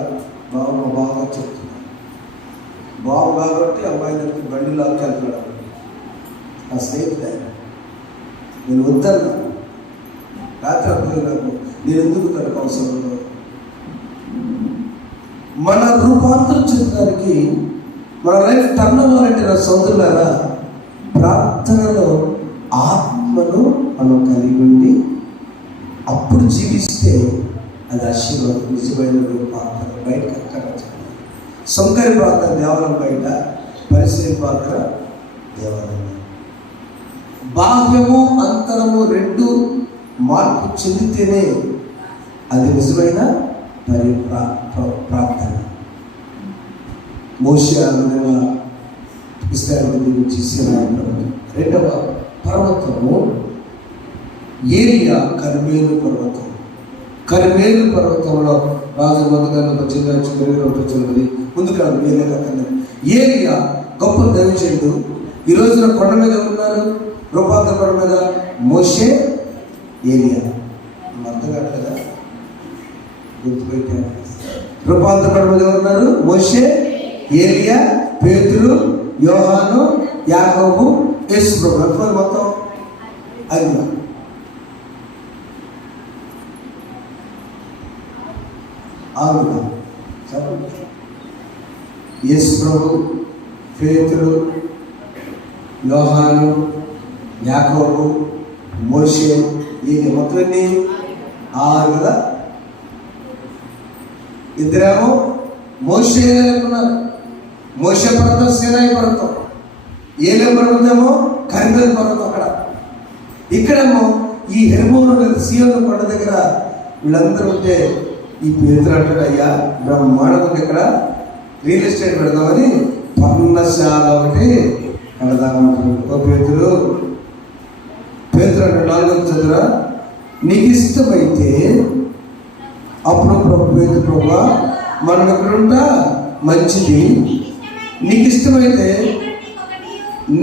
బాగా చెప్తున్నాను, బాబు కాబట్టి అమ్మాయి దగ్గరికి బండిలో వెళ్తున్నాడు. నా స్నేహితుడు ఆయన, నేను వద్దన్నా. రాత్రి అప్పుడు నాకు నేను ఎందుకు తనకు అవసరంలో మన రూపాంతరం చెందడానికి, మన లైఫ్ టర్న్ అవ్వాలంటే నా సోదరులారా, ప్రార్థనలో ఆత్మను మనం కలిగి ఉండి అప్పుడు జీవిస్తే అది ఆశీర్వాదం. నిజమైన రూపాంతరం బయటకు అక్కడ సంకరి ప్రార్థన దేవాలయం బయట, పరిశీలి ప్రార్థన దేవాలయం. బాహ్యము అంతరము రెండు మార్పు చెందితేనే అది నిజమైన ప్రార్థన. మోషే అనుగుణంగా ఇశ్రాయేలు గురించి సినాయి పర్వతం. రెండవ పర్వతము ఏలియా కర్మేలు పర్వతం. కర్మేలు పర్వతంలో రాజు మందుగాను 18 ముందు కాదు ఏలియా గొప్ప దైవజనుడు. ఈ రోజున కొండ మీద ఉన్నారు, రూపాంతర కొండ మీద మోషే, ఏలియా. అర్థం కావట్లేదా? గుర్తుపెట్టాను. రూపాంతర కొండ మీద ఉన్నారు మోషే, ఏలియా, పేతురు, యోహాను, యాకోబు, యేసు ప్రభు. మొత్తం 5. యేసు ప్రభు, పేతురు, యోహాను, యాకోబు, మోషే, ఏలియా. మొత్తం ఎన్ని? 6 కదా. ఇద్దరేమో మోషే అనుకున్నారు. మోషే పర్వతం సీనాయి పర్వతం, ఏలియా పర్వతమేమో కర్మేలు పర్వతం. అక్కడ ఇక్కడేమో ఈ హెర్మోను సియోను కొండ దగ్గర వీళ్ళందరూ ఉంటే ఈ పేతురు అంటాడు, అయ్యా బ్రహ్మాండం ఇక్కడ రియల్ ఎస్టేట్ పెడదామని పర్ణశాల ఒకటి పెడదామంటాడు. ఓ పేతురు అంటే 4వ చదువురా, నీకు ఇష్టమైతే అప్పుడు ప్రభు మనం ఇక్కడ ఉంటా మంచిది, నీకు ఇష్టమైతే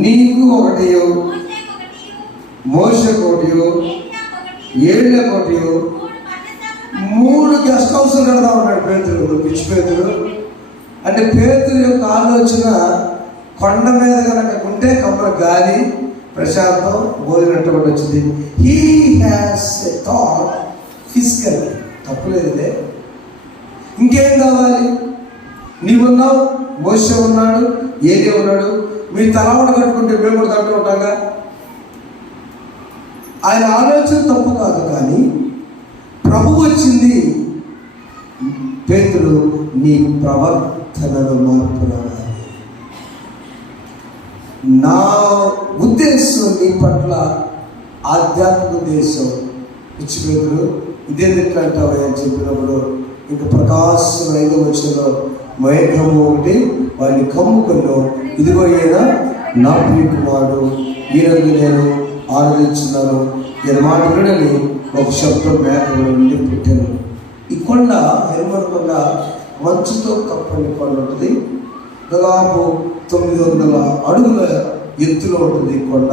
నీకు 1, మోషేకు 1, ఏలియాకు 1, 3 గెస్ట్ హౌస్లు కడదాం ఉన్నాడు పేతురు. పిచ్చి పేతురు అంటే పేతురు యొక్క ఆలోచన కొండ మీద కనుక ఉంటే కమ్మల గాలి, ప్రశాంతం, భోజనట్టు కూడా వచ్చింది. He has a thought physical. తప్పులేదులే, ఇంకేం కావాలి? నీవున్నావు, మోషే ఉన్నాడు, ఏలియా ఉన్నాడు. మీ తలవాడు కట్టుకుంటే మేము కూడా తట్టు ఉంటాగా. ఆయన ఆలోచన తప్పు కాదు, కానీ ప్రభు వచ్చింది. పేతురు, నీ ప్రవర్తనలో మార్పు రావాలి. నా ఉద్దేశం నీ పట్ల ఆధ్యాత్మిక ఉద్దేశం. పిచ్చి పేతురు ఇదేందుకు అంటావు అని చెప్పినప్పుడు ఇంకా ప్రకాశం 5వ వచనంలో మేఘము ఒకటి వారిని కమ్ముకొను, ఇదిగో ఈయన నా ప్రియ కుమారుడు, ఈయనందు నేను ఆనందించున్నాను. ఈయన మాట వినని ఒక శబ్దం మేఘంలో నుండి పెట్టాను. ఈ కొండ హెర్మోను కొండ మంచుతో కప్పని కొండ ఉంటుంది. దాదాపు 900 అడుగుల ఎత్తులో ఉంటుంది ఈ కొండ.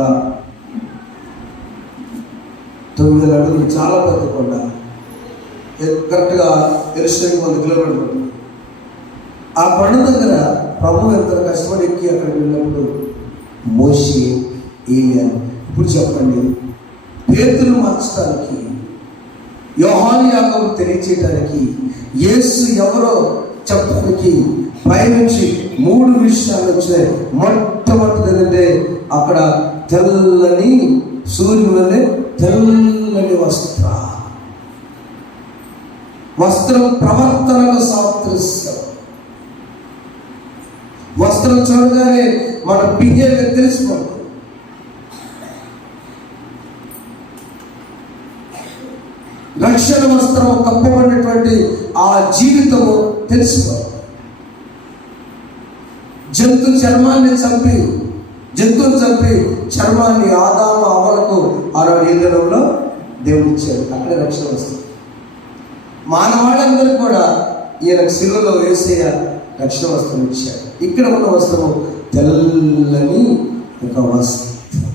900 అడుగులు, చాలా పెద్ద కొండ. కరెక్ట్గా యెరూషలేముకి 100 కిలోమీటర్లు ఉంటుంది. ఆ కొండ దగ్గర ప్రభు ఎంత కష్టపడి ఎక్కి అక్కడికి వెళ్ళినప్పుడు మోషే, ఏలియా. ఇప్పుడు చెప్పండి, పేతురు మార్చడానికి, యోహాను, యాకోబు తెలియచేయడానికి, యేసు ఎవరో చెప్పడానికి పైనుంచి 3 విషయాలు వచ్చినాయి. మొట్టమొదటిది ఏంటంటే అక్కడ తెల్లని సూర్యుని వల్లే తెల్లని వస్త్రం ప్రవర్తనకు సాదృశ్యం. వస్త్రం చూడగానే మన బిహేవియర్ తెలిసిపోతుంది. రక్షణ వస్త్రం కప్పబడినటువంటి ఆ జీవితము తెలిసిపోతుంది. జంతువుని చంపి చర్మాన్ని ఆదాము అవ్వలకు ఆనాడు ఏదనంలో దేవుడు ఇచ్చాడు. అక్కడే రక్షణ వస్తుంది. మానవాళ్ళందరూ కూడా ఈయనకు శిలువలో యేసయ్య రక్షణ వస్త్రం ఇచ్చాడు. ఇక్కడ ఉన్న వస్త్రము తెల్లని ఒక వస్త్రం.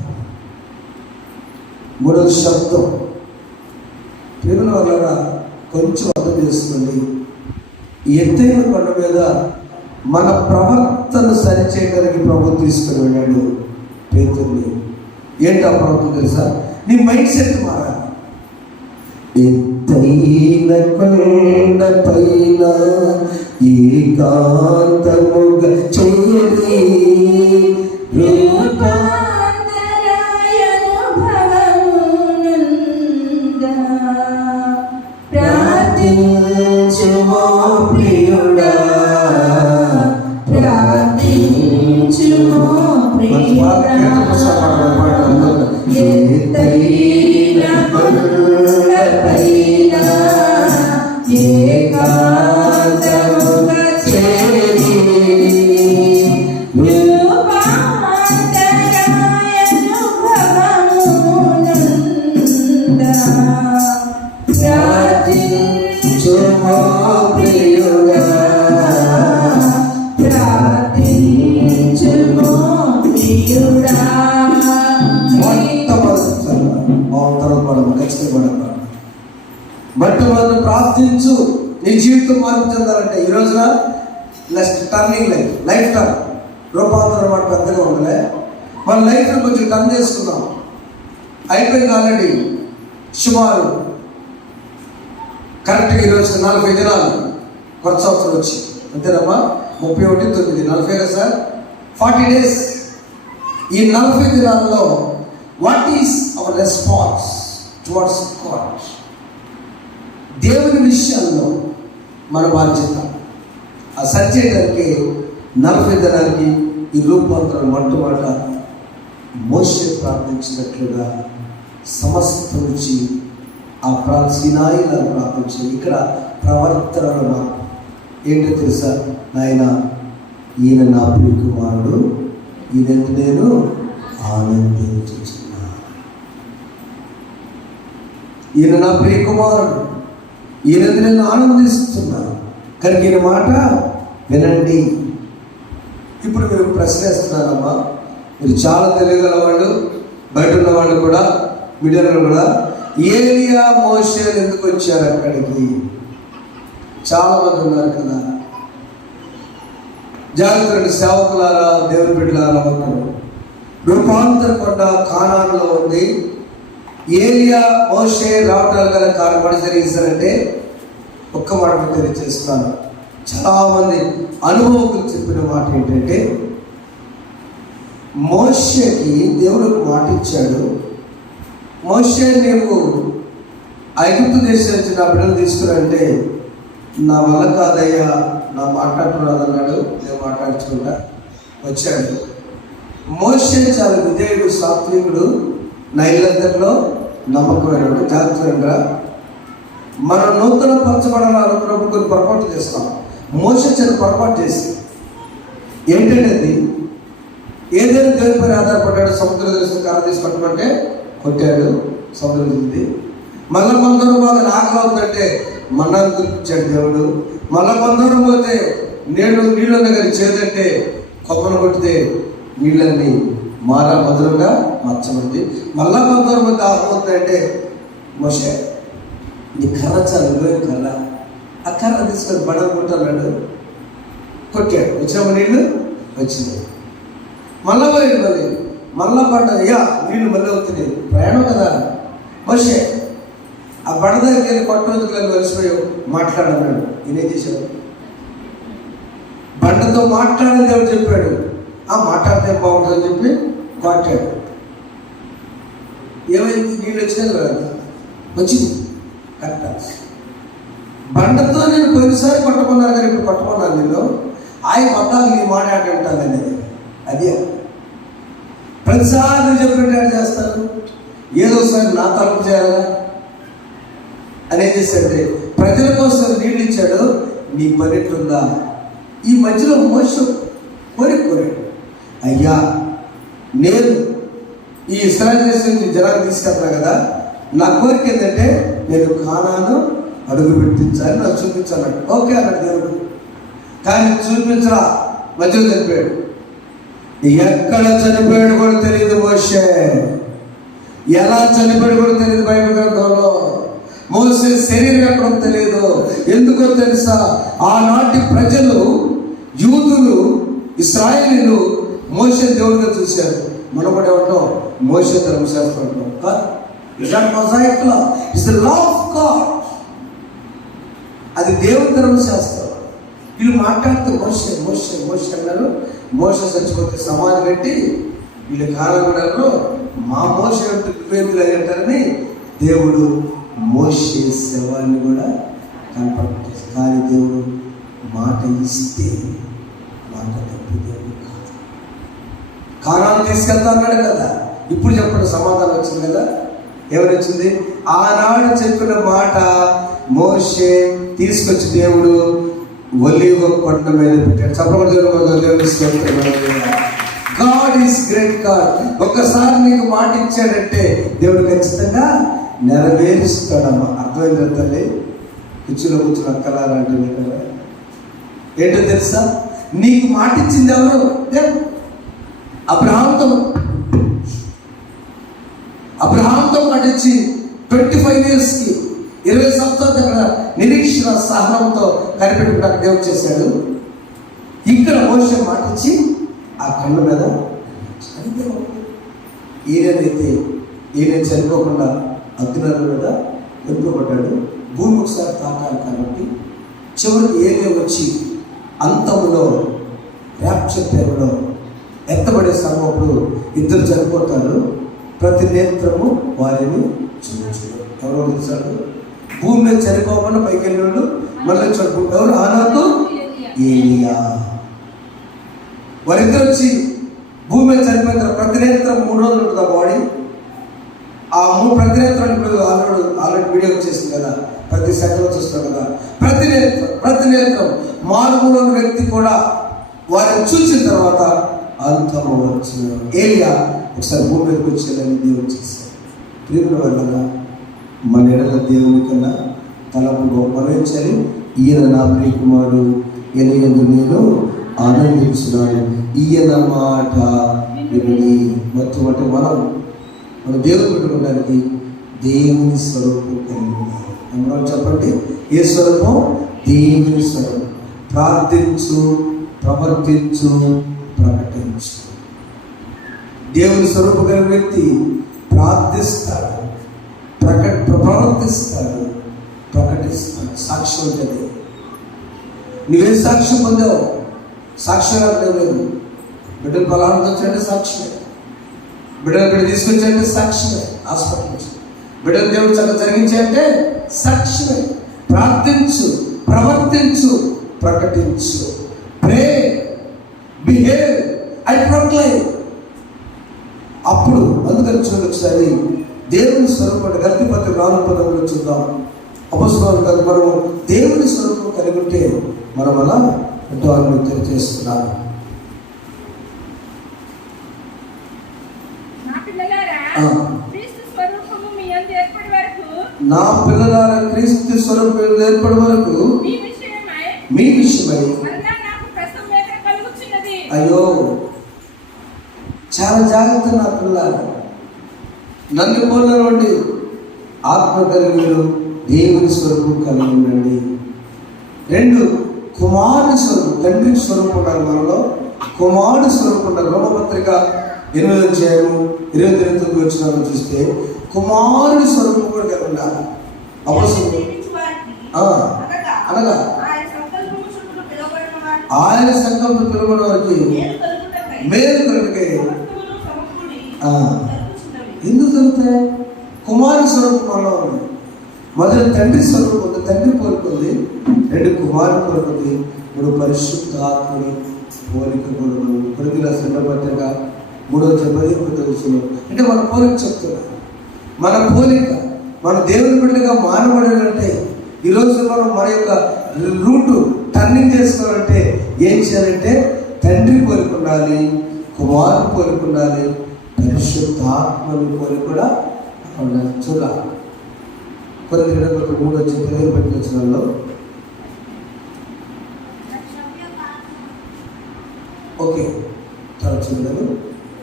3వ శబ్దం ప్రేమల వల్ల కొంచెం అర్థం చేసుకోండి. ఎత్తైన కొండ మీద మన ప్రవర్తన సరిచేయడానికి ప్రభు తీసుకుని వెళ్ళాడు పేతుర్ని. ఏంటి ఆ ప్రవర్తన తెలుసా? నీ మైండ్ సెట్ మారాలి. ఎత్తైన కొండ పైన ఏకాంతముగా చేరి ప్రార్థించుమో ప్రియుడా, మొట్టమొదటి ప్రార్థించు. నీ జీవితం మార్పు చెందాలంటే ఈ రోజున టర్నింగ్ లైఫ్ టర్న్ రూపాంతరం మాట పెద్దగా ఉండలే. మన లైఫ్లో కొంచెం టర్న్ చేసుకుందాం. అయిపోయింది ఆల్రెడీ. సుమారు కరెక్ట్గా ఈరోజు 40 దినాలు కొత్త సంవత్సరం వచ్చి అంతేనమ్మా. 31, 9, 40 కదా సార్, 40 days. ఈ 40 దినాల్లో what is our response towards God? దేవుని విషయాల్లో మన బాధ్యత. ఆ సరి చేయడానికి 40 దినాలకి ఈ రూపాంతరం మొట్టమొదట మోషే ప్రార్థించినట్లుగా సమస్త నుంచి ఆ సినాయిలా ప్రార్థించి ఇక్కడ ప్రవర్తనలో మార్పు ఏంటో తెలుసా? నాయన, ఈయన నా ప్రియ కుమారుడు, ఈయనందు నేను ఆనందించుచున్నా. ఈయన నా ప్రియ కుమారుడు, ఈయనందు నేను ఆనందిస్తున్నాను కనుక ఈయన మాట వినండి. ఇప్పుడు మీరు ప్రశ్న వేస్తున్నారమ్మా. మీరు చాలా తెలియగల వాళ్ళు, బయట ఉన్న వాళ్ళు కూడా, మీడియాలో కూడా, ఏలియా మోషే ఎందుకు వచ్చారు అక్కడికి? చాలా మంది ఉన్నారు కదా. జాగ్రత్త సేవకులారా, దేవుని బిడ్డలారా, ఒకరు రూపాంతర కొండ కానానులో ఉంది. ఏలియా మోషే రావటాలు గల కారణం జరిగిస్తారంటే ఒక్క మాట తెలియజేస్తాను. చాలామంది అనుభవకులు చెప్పిన మాట ఏంటంటే, మోషేకి దేవుడు మాట ఇచ్చాడు, మోషే నీవు ఐగుప్తు దేశం నుంచి నా బిడ్డలు తీసుకురంటే నా వల్ల కాదయ్యా, నా మాట్లాడుతున్నాడు అన్నాడు. నేను మాట్లాడుచుకుంటా వచ్చాడు. మోషే చాలా విధేయుడు, సాత్వికుడు, నైలంతలో నమ్మకమైనడు. జాగ్రత్తగా మనం నూతన పరచబడాలనుకున్నప్పుడు కొన్ని పొరపాటు చేస్తాం. మోషే చాలా పొరపాటు చేసి ఏంటంటే అది ఏదైనా దేవుని పైన ఆధారపడ్డాడు. సముద్రం తెలిసిన కారం తీసి కొట్టమంటే కొట్టాడు, సముద్రం తెలిసింది. మళ్ళీ మందరం బాగా ఆకలి అవుతుందంటే మన్నాను కురిపించాడు దేవుడు. మళ్ళీ మందరం పోతే నీళ్ళు కానీ చేదంటే కొబ్బరి కొట్టితే నీళ్ళన్నీ మధురంగా మార్చమంది. మళ్ళా మందరం పోతే ఆకలివుతుందంటే మోషే నీ కర్ర చాలు, లోని కర్ర, ఆ కర్ర తీసుకొని బడ కొట్టాడు, కొట్టాడు. వచ్చినాము నీళ్ళు వచ్చినాయి. మళ్ళా పోయింది, మళ్ళా పడ్డది. నీళ్ళు మళ్ళీ అవుతున్నాయి, ప్రయాణం కదా. మోషే ఆ బడ దగ్గరికి వెళ్ళి కొట్టడానికి కలిసిపోయావు, మాట్లాడన్నాడు. నేనేం చేశాడు? బండతో మాట్లాడని దేవుడు చెప్పాడు. మాట్లాడితే బాగుంటుందని చెప్పి కొట్టాడు. ఏమైంది? నీళ్ళు వచ్చినాయి కదా, వచ్చింది కరెక్ట్. బండతో నేను పోయినసారి కొట్టమన్నాను కానీ ఇప్పుడు కొట్టమన్నాను. నేను ఆయన పద్దాలు నీ మాట్లాడంటాను అనేది అదే. ప్రతిసారి చెప్పినట్టు యాడ్ చేస్తాను, ఏదోసారి నా తరపు చేయాలా అని ఏం చేశాడంటే ప్రజల కోసం నీళ్ళు ఇచ్చాడు. నీ పని ఎట్లుందా? ఈ మధ్యలో మోసం కోరాడు, అయ్యా నేను ఈ ఇశ్రాయేలు దేశం నుంచి జనాన్ని తీసుకెళ్తున్నా కదా, నా కోరిక ఏంటంటే నేను కానాను అడుగు పెట్టించాలి, నాకు చూపించాలన్నాడు. ఓకే అన్నాడు దేవుడు. కానీ చూపించరా, మధ్యలో చనిపోయాడు. ఎక్కడ చనిపోయాడు కూడా తెలియదు మోషే, ఎలా చనిపోయాడు కూడా తెలియదు. బైబిల్ గ్రంథంలో మోసే శరీరం ఎక్కడో తెలియదు. ఎందుకో తెలుసా? ఆనాటి ప్రజలు, యూదులు, ఇశ్రాయేలీలు మోషే దేవుడిగా చూశారు. మనం కూడా ఏమంటాం? మోషే ధర్మశాస్త్రం అంటాం. అది దేవుని ధర్మశాస్త్రం. వీళ్ళు మాట్లాడుతూ మోషే మోషే మోషే అన్నారు. మోషే చచ్చిపోతే సమాధి పెట్టి వీళ్ళు కాలగొడరు, మా మోషే వివేకులు అయ్యంటారని దేవుడు మోషే శవాన్ని కూడా కనపడుతుంది. కానీ దేవుడు మాట ఇస్తే మాట తప్పి దేవుడు కాదు. కానాను తీసుకెళ్తా అన్నాడు కదా. ఇప్పుడు చెప్పండి, సమాధానం వచ్చింది కదా. ఎవరు వచ్చింది? ఆనాడు చెప్పిన మాట మోషే తీసుకొచ్చి దేవుడు ఒలీవ కొండ మీద పెట్టాడు. God is great God. ఒక్కసారి నీకు మాట ఇచ్చాడంటే దేవుడు ఖచ్చితంగా నెరవేరుస్తాడమ్మా. అర్థమైంది తల్లి? కుర్చీలో కూర్చుని అక్కలాంటివి కదా. ఏంటో తెలుసా? నీకు మాట ఇచ్చింది ఎవరు? అబ్రహాంతో మాట ఇచ్చి 25 yearsకి 20 సంవత్సరాల దగ్గర నిరీక్షణ సహనంతో కనిపెట్టుకోవడానికి దేవుడు చేశాడు. ఇక్కడ మోషే మాట ఇచ్చి ఆ కళ్ళ మీద ఈయన చనిపోకుండా అగ్నిల మీద వెనుకబడ్డాడు. భూమి ఒకసారి తాకాలి కాబట్టి చివరికి ఏలియా వచ్చి అంతములో ర్యాప్చర్ టైంలో ఎత్తబడే సమయంలో ఇద్దరు చనిపోతారు. ప్రతి నేత్రము వారిని చూపించాడు. ఎవరో తెలుసాడు? భూమి మీద చనిపోకుండా పైకి వెళ్ళాడు. మళ్ళీ చనిపోతాడు. ఎవరు? ఆనాకు ఏలియా. వారిద్దరు వచ్చి భూమి మీద చనిపోయిన ప్రతి నేత్రం 3 రోజులు ఉంటుంది ఆ బాడీ. ఆ ప్రతి నేత్రం ఇప్పుడు ఆల్రెడీ వీడియో వచ్చేసింది కదా, ప్రతి సెకండ్ చూస్తాం కదా. ప్రతి నేత్రం మానవుల వ్యక్తి కూడా వారిని చూసిన తర్వాత అంతము వచ్చిన ఏలియా ఒకసారి భూమి మీదకి వచ్చేయాలని దేవుడు చేశాడు. ప్రియమైన వల్ల మన ఎడల దేవుని కన్నా తలపు గొప్పవించాలి. ఈయన నా ప్రియ కుమారుడు, ఈయన యందు నేను ఆనందించున్నాను, ఈయన మాట విని. మొత్తం అంటే మనం దేవుని పెట్టుకోవడానికి దేవుని స్వరూపం కలిగి ఉండాలి. మనం చెప్పండి, ఏ స్వరూపం? దేవుని స్వరూపం. ప్రార్థించు, ప్రవర్తించు, ప్రకటించు. దేవుని స్వరూపం కలిగిన వ్యక్తి ప్రార్థిస్తాడు, ప్రవర్తిస్తాడు, ప్రకటిస్తాడు. సాక్ష్యం ఉంటుంది. నువ్వే సాక్ష్యం పొందావు? సాక్ష్యం లేదు. బిడ్డలు పలానా వచ్చాయంటే సాక్ష్యమే. బిడ్డలు ఇక్కడ తీసుకొచ్చాయంటే సాక్ష్యమే. హాస్పిటల్ నుంచి బిడ్డలు దేవుడు చక్కగా జరిగించాయంటే సాక్ష్యమే. ప్రార్థించు, ప్రవర్తించు, ప్రకటించు. ప్రే, బిహేవ్ అండ్ ప్రొక్లైమ్. అప్పుడు అందుకని చూడండి ఒకసారి దేవుని స్వరూపం గల్తీపత్రిక 4:10 చూద్దాం. అపొస్తలులు కాదు, మనము దేవుని స్వరూపం కలిగి ఉంటే మనం అలా వారిని తెలియజేస్తున్నాం. నా పిల్లలారా, క్రీస్తు స్వరూపం ఏర్పడే వరకు మీ విషయమై అయ్యో చాలా జాగ్రత్త. నా పిల్లలు నన్ను పోలండి, ఆత్మ కలిగి దేవుని స్వరూపం కలిగి ఉండండి. 2 కుమారుని స్వరూపం, తండ్రి స్వరూపం ఉండాలి మనలో. కుమారుని స్వరూపం ఉండాలి. రోమపత్రిక 8:29 చూస్తే కుమారుని స్వరూపం కూడా కలిగి ఉండాలి. అపొస్తలులు అనగా ఆయన సంకల్పం పిలువబడిన వారికి మేలు కలుగుతాయి. ఎందుకు కలుగుతాయి? కుమారుని స్వరూపం మనలో ఉంది. మొదటి తండ్రి స్వరూపం ఉంది, తండ్రి పోలికుంది. 2 కుమారుని పోలికుంది. 3 పరిశుద్ధ ఆత్మని పోలిక కూడా ఉంది. కొరింథీయుల రెండవ పత్రిక 3:15 అంటే మన పోలిక చెప్తున్నా. మన పోలిక, మన దేవుని బిడ్డగా మానబడాలంటే ఈరోజు మనం మన యొక్క రూటు టర్నింగ్ చేసుకోవాలంటే ఏం చేయాలంటే తండ్రి పోలిక ఉండాలి, కుమారుని పోలిక ఉండాలి, పరిశుద్ధాత్మని పోలిక కూడా ఉండాలి. చూడాలి. కొరింథీయుల 3:15 ఓకే చూడాలి.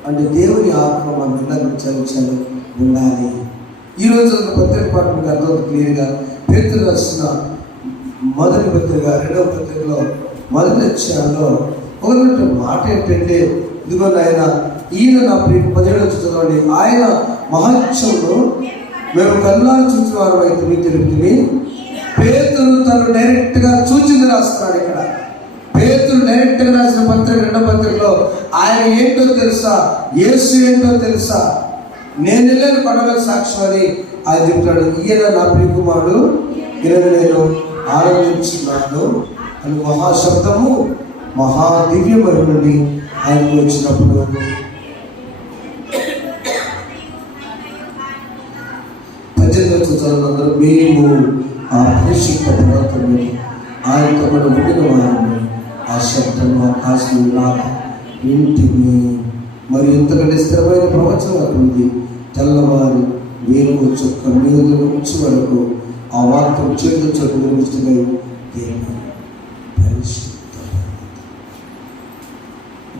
అంటే దేవుని ఆత్మ మన అందరినీ చలించాలి ఉండాలి. ఈరోజు పత్రిక పాట మీకు అర్థం క్లియర్గా. పేతురు రాసిన మొదటి పత్రిక 2వ పత్రికలో మొదటి అధ్యాయంలో ఒకటి మాట ఏంటంటే, ఇదిగో ఆయన ఈయన నా ప్రియ 17 చదవండి. ఆయన మహత్యంలో మేము కళ్ళాలు చూసిన వారు అయితే మీకు తెలుపుతుంది. పేతురు తను డైరెక్ట్గా చూచింది రాస్తున్నాడు. ఇక్కడ పేతురు డైరెక్ట్గా రాసిన పత్రిక 2వ పత్రికలో ఆయన ఏంటో తెలుసా, యేసు ఏంటో తెలుసా, నేను వెళ్ళని కొండల సాక్ష్యం అని ఆయన చెప్తాడు. ఈయన నా ప్రియ కుమారుడు, ఈయన నేను ఆనందించున్నాను అని మహాశబ్దము మహాదివ్యమైన నుండి ఆయనకు వచ్చినప్పుడు 18 చదువులందరూ మేము ఆ పరిశుద్ధ పర్వతము ఆయనతో మనం ఉండిన వారిని ఆ శబ్దము ఆకాశం లాగా ఇంటిని మరి ఇంతకంటే స్థిరమైన ప్రవచనం అక్కడ ఉంది. తెల్లవారు వేలు చుక్క మీద నుంచి వరకు ఆ వాక్యం చేతులు చదువు నిర్మిస్తున్న దేవుడు పరిశుద్ధ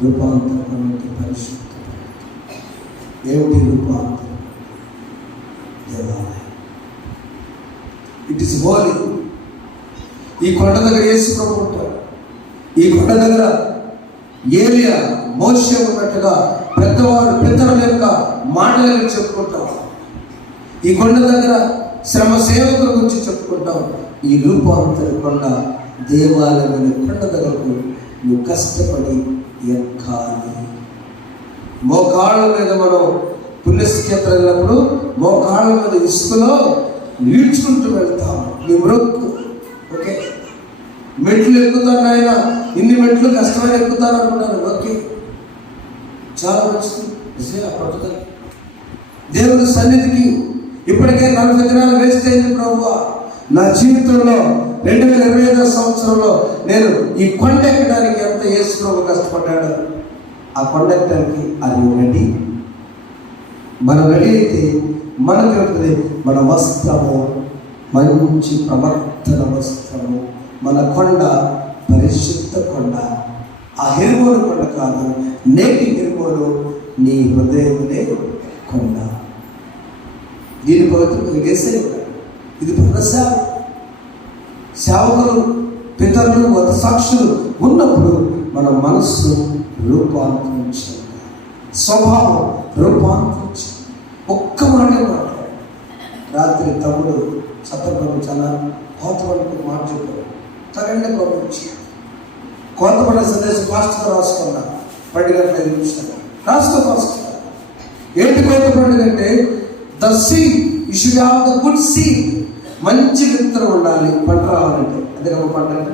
రూపాంతరం. పరిశుద్ధ ఏమిటి రూపాంతరం? దేవాలయం. It is holy. ఈ కొండ దగ్గర యేసు ప్రభు ఉంటాడు. ఈ కొండ దగ్గర ఏలియా మోషే ఉన్నట్టుగా పెద్దవాడు పితరుల యొక్క మాటలను చెప్పుకుంటాం. ఈ కొండ దగ్గర శ్రమ సేవకుల గురించి చెప్పుకుంటాం. ఈ రూపాంతర కొండ దేవాలయమైన కొండ దగ్గరకు నువ్వు కష్టపడి ఎక్కాలి. మోకాళ్ళ మీద మనం పుణ్యక్షేత్రం వెళ్ళినప్పుడు మోకాళ్ళ మీద ఇసుకలో ఈడ్చుకుంటూ వెళ్తాం. నీ మొక్కు. ఓకే, మెట్లు ఎక్కుతాను ఆయన, ఇన్ని మెట్లు కష్టమైన ఎక్కుతాను అనుకున్నాను. ఓకే, చాలా మంచిది. పట్టుదల దేవుని సన్నిధికి ఇప్పటికే 40 దినాలు వేస్ట్ అయింది ప్రభువా. నా జీవితంలో 2025 సంవత్సరంలో నేను ఈ కొండ ఎక్కడానికి ఎంత యేసు ప్రభు కష్టపడ్డాడు. ఆ కొండ ఎక్కడానికి అది రెడీ. మనం రెడీ అయితే మనకు ఉంటుంది మన వస్త్రము మంచి ప్రవర్తన వస్త్రము. మన కొండ పరిశుద్ధ కొండ. ఆ హెర్మోను కొండ కాదు, నేటి హెర్మోను నీ హృదయమునే కొండ. దీని పవిత్ర వేసే ఇది సేవ. సేవకులు పితరులు వత సాక్షులు ఉన్నప్పుడు మన మనస్సు రూపాంతరించాలి, స్వభావం రూపాంతరించాలి. ఒక్క మాట మాట్లాడు. రాత్రి తమ్ముడు సత్యప్రభు చాలా కోతపడికి మాట చెప్పాడు. తగండి పంపించి కోతపడిన సందేశం ఫాస్ట్గా రాసుకున్నా. 10 గంటల 5 నిమిషాలు రాసుకో. ఏంటి కోత పండుగ అంటే the seed. You should have the good seed. మంచి విత్తనం ఉండాలి పంట రావాలంటే. అదే కదా పంట అంటే.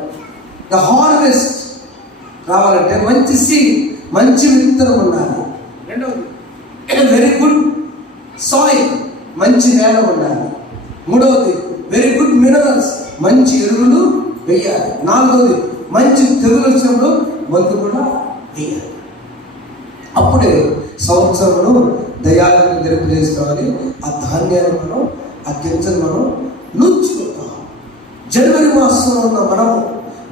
ద హార్వెస్ట్ రావాలంటే మంచి సీడ్, మంచి విత్తనం ఉండాలి. రెండవది వెరీ గుడ్ సాయిల్, మంచి నేల ఉండాలి. మూడవది వెరీ గుడ్ మినరల్స్, మంచి ఎరువులు వేయాలి. నాలుగవది మంచి తెగులు వచ్చినప్పుడు మందు కూడా వేయాలి. అప్పుడే సంవత్సరంలో దయాలను నిరూపజేస్తామని ఆ ధాన్యాన్ని మనం, ఆ గింజలు మనం నూర్చుకుంటాం. జనవరి మాసంలో ఉన్న మనము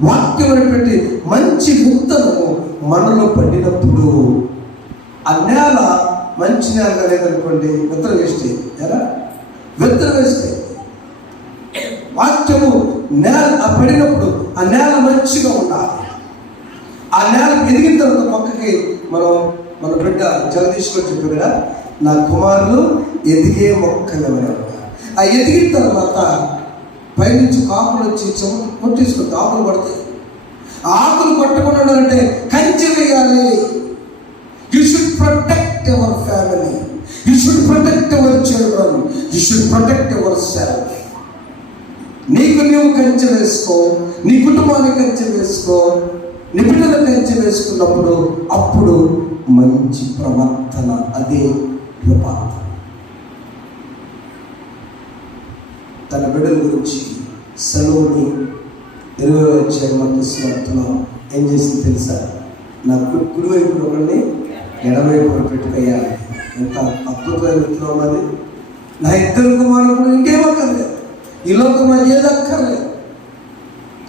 వాక్యమైనటువంటి మంచి విత్తనము మనలో పడినప్పుడు ఆ నేల మంచి నేల లేదనుకోండి, విత్తనం వేస్తే ఎలా విత్తనం వేస్తే వాక్యము నేల పడినప్పుడు ఆ నేల మంచిగా ఉండాలి. ఆ నేల ఎదిగిన తర్వాత మొక్కకి మన బిడ్డ జగదీశ్వర్ చెప్పారు కదా, నా కుమారులు ఎదిగే మొక్కలు ఎవరెవరు. ఆ ఎదిగిన తర్వాత పైనుంచి ఆకులు వచ్చి కొట్టేసుకుంటే ఆకులు పడతాయి. ఆ ఆకులు కొట్టకుండా ఉండాలంటే కంచె వేయాలి. You should protect your family, you should protect your children, you should protect your self. నీకు నీవు కంచె వేసుకో, నీ కుటుంబానికి కంచె వేసుకో, నీ బిడ్డలకు కంచె వేసుకున్నప్పుడు అప్పుడు మంచి ప్రవర్తన. అదే రూపాంతరం. తన బిడ్డల గురించి సెలవుని 20వ అధ్యాయం మత్తయి సువార్తలో ఏం చేసింది తెలుసా? నా కుడివైపు ఒకరిని ఎడవైపు పెట్టుకయ్యాలి. ఎంత అద్భుతమైన వ్యక్తిలో ఉన్నది. నా 2 కుమారులు ఇంకేమక్కర్లేదు, ఈ లోకంలో ఏది అక్కర్లేదు.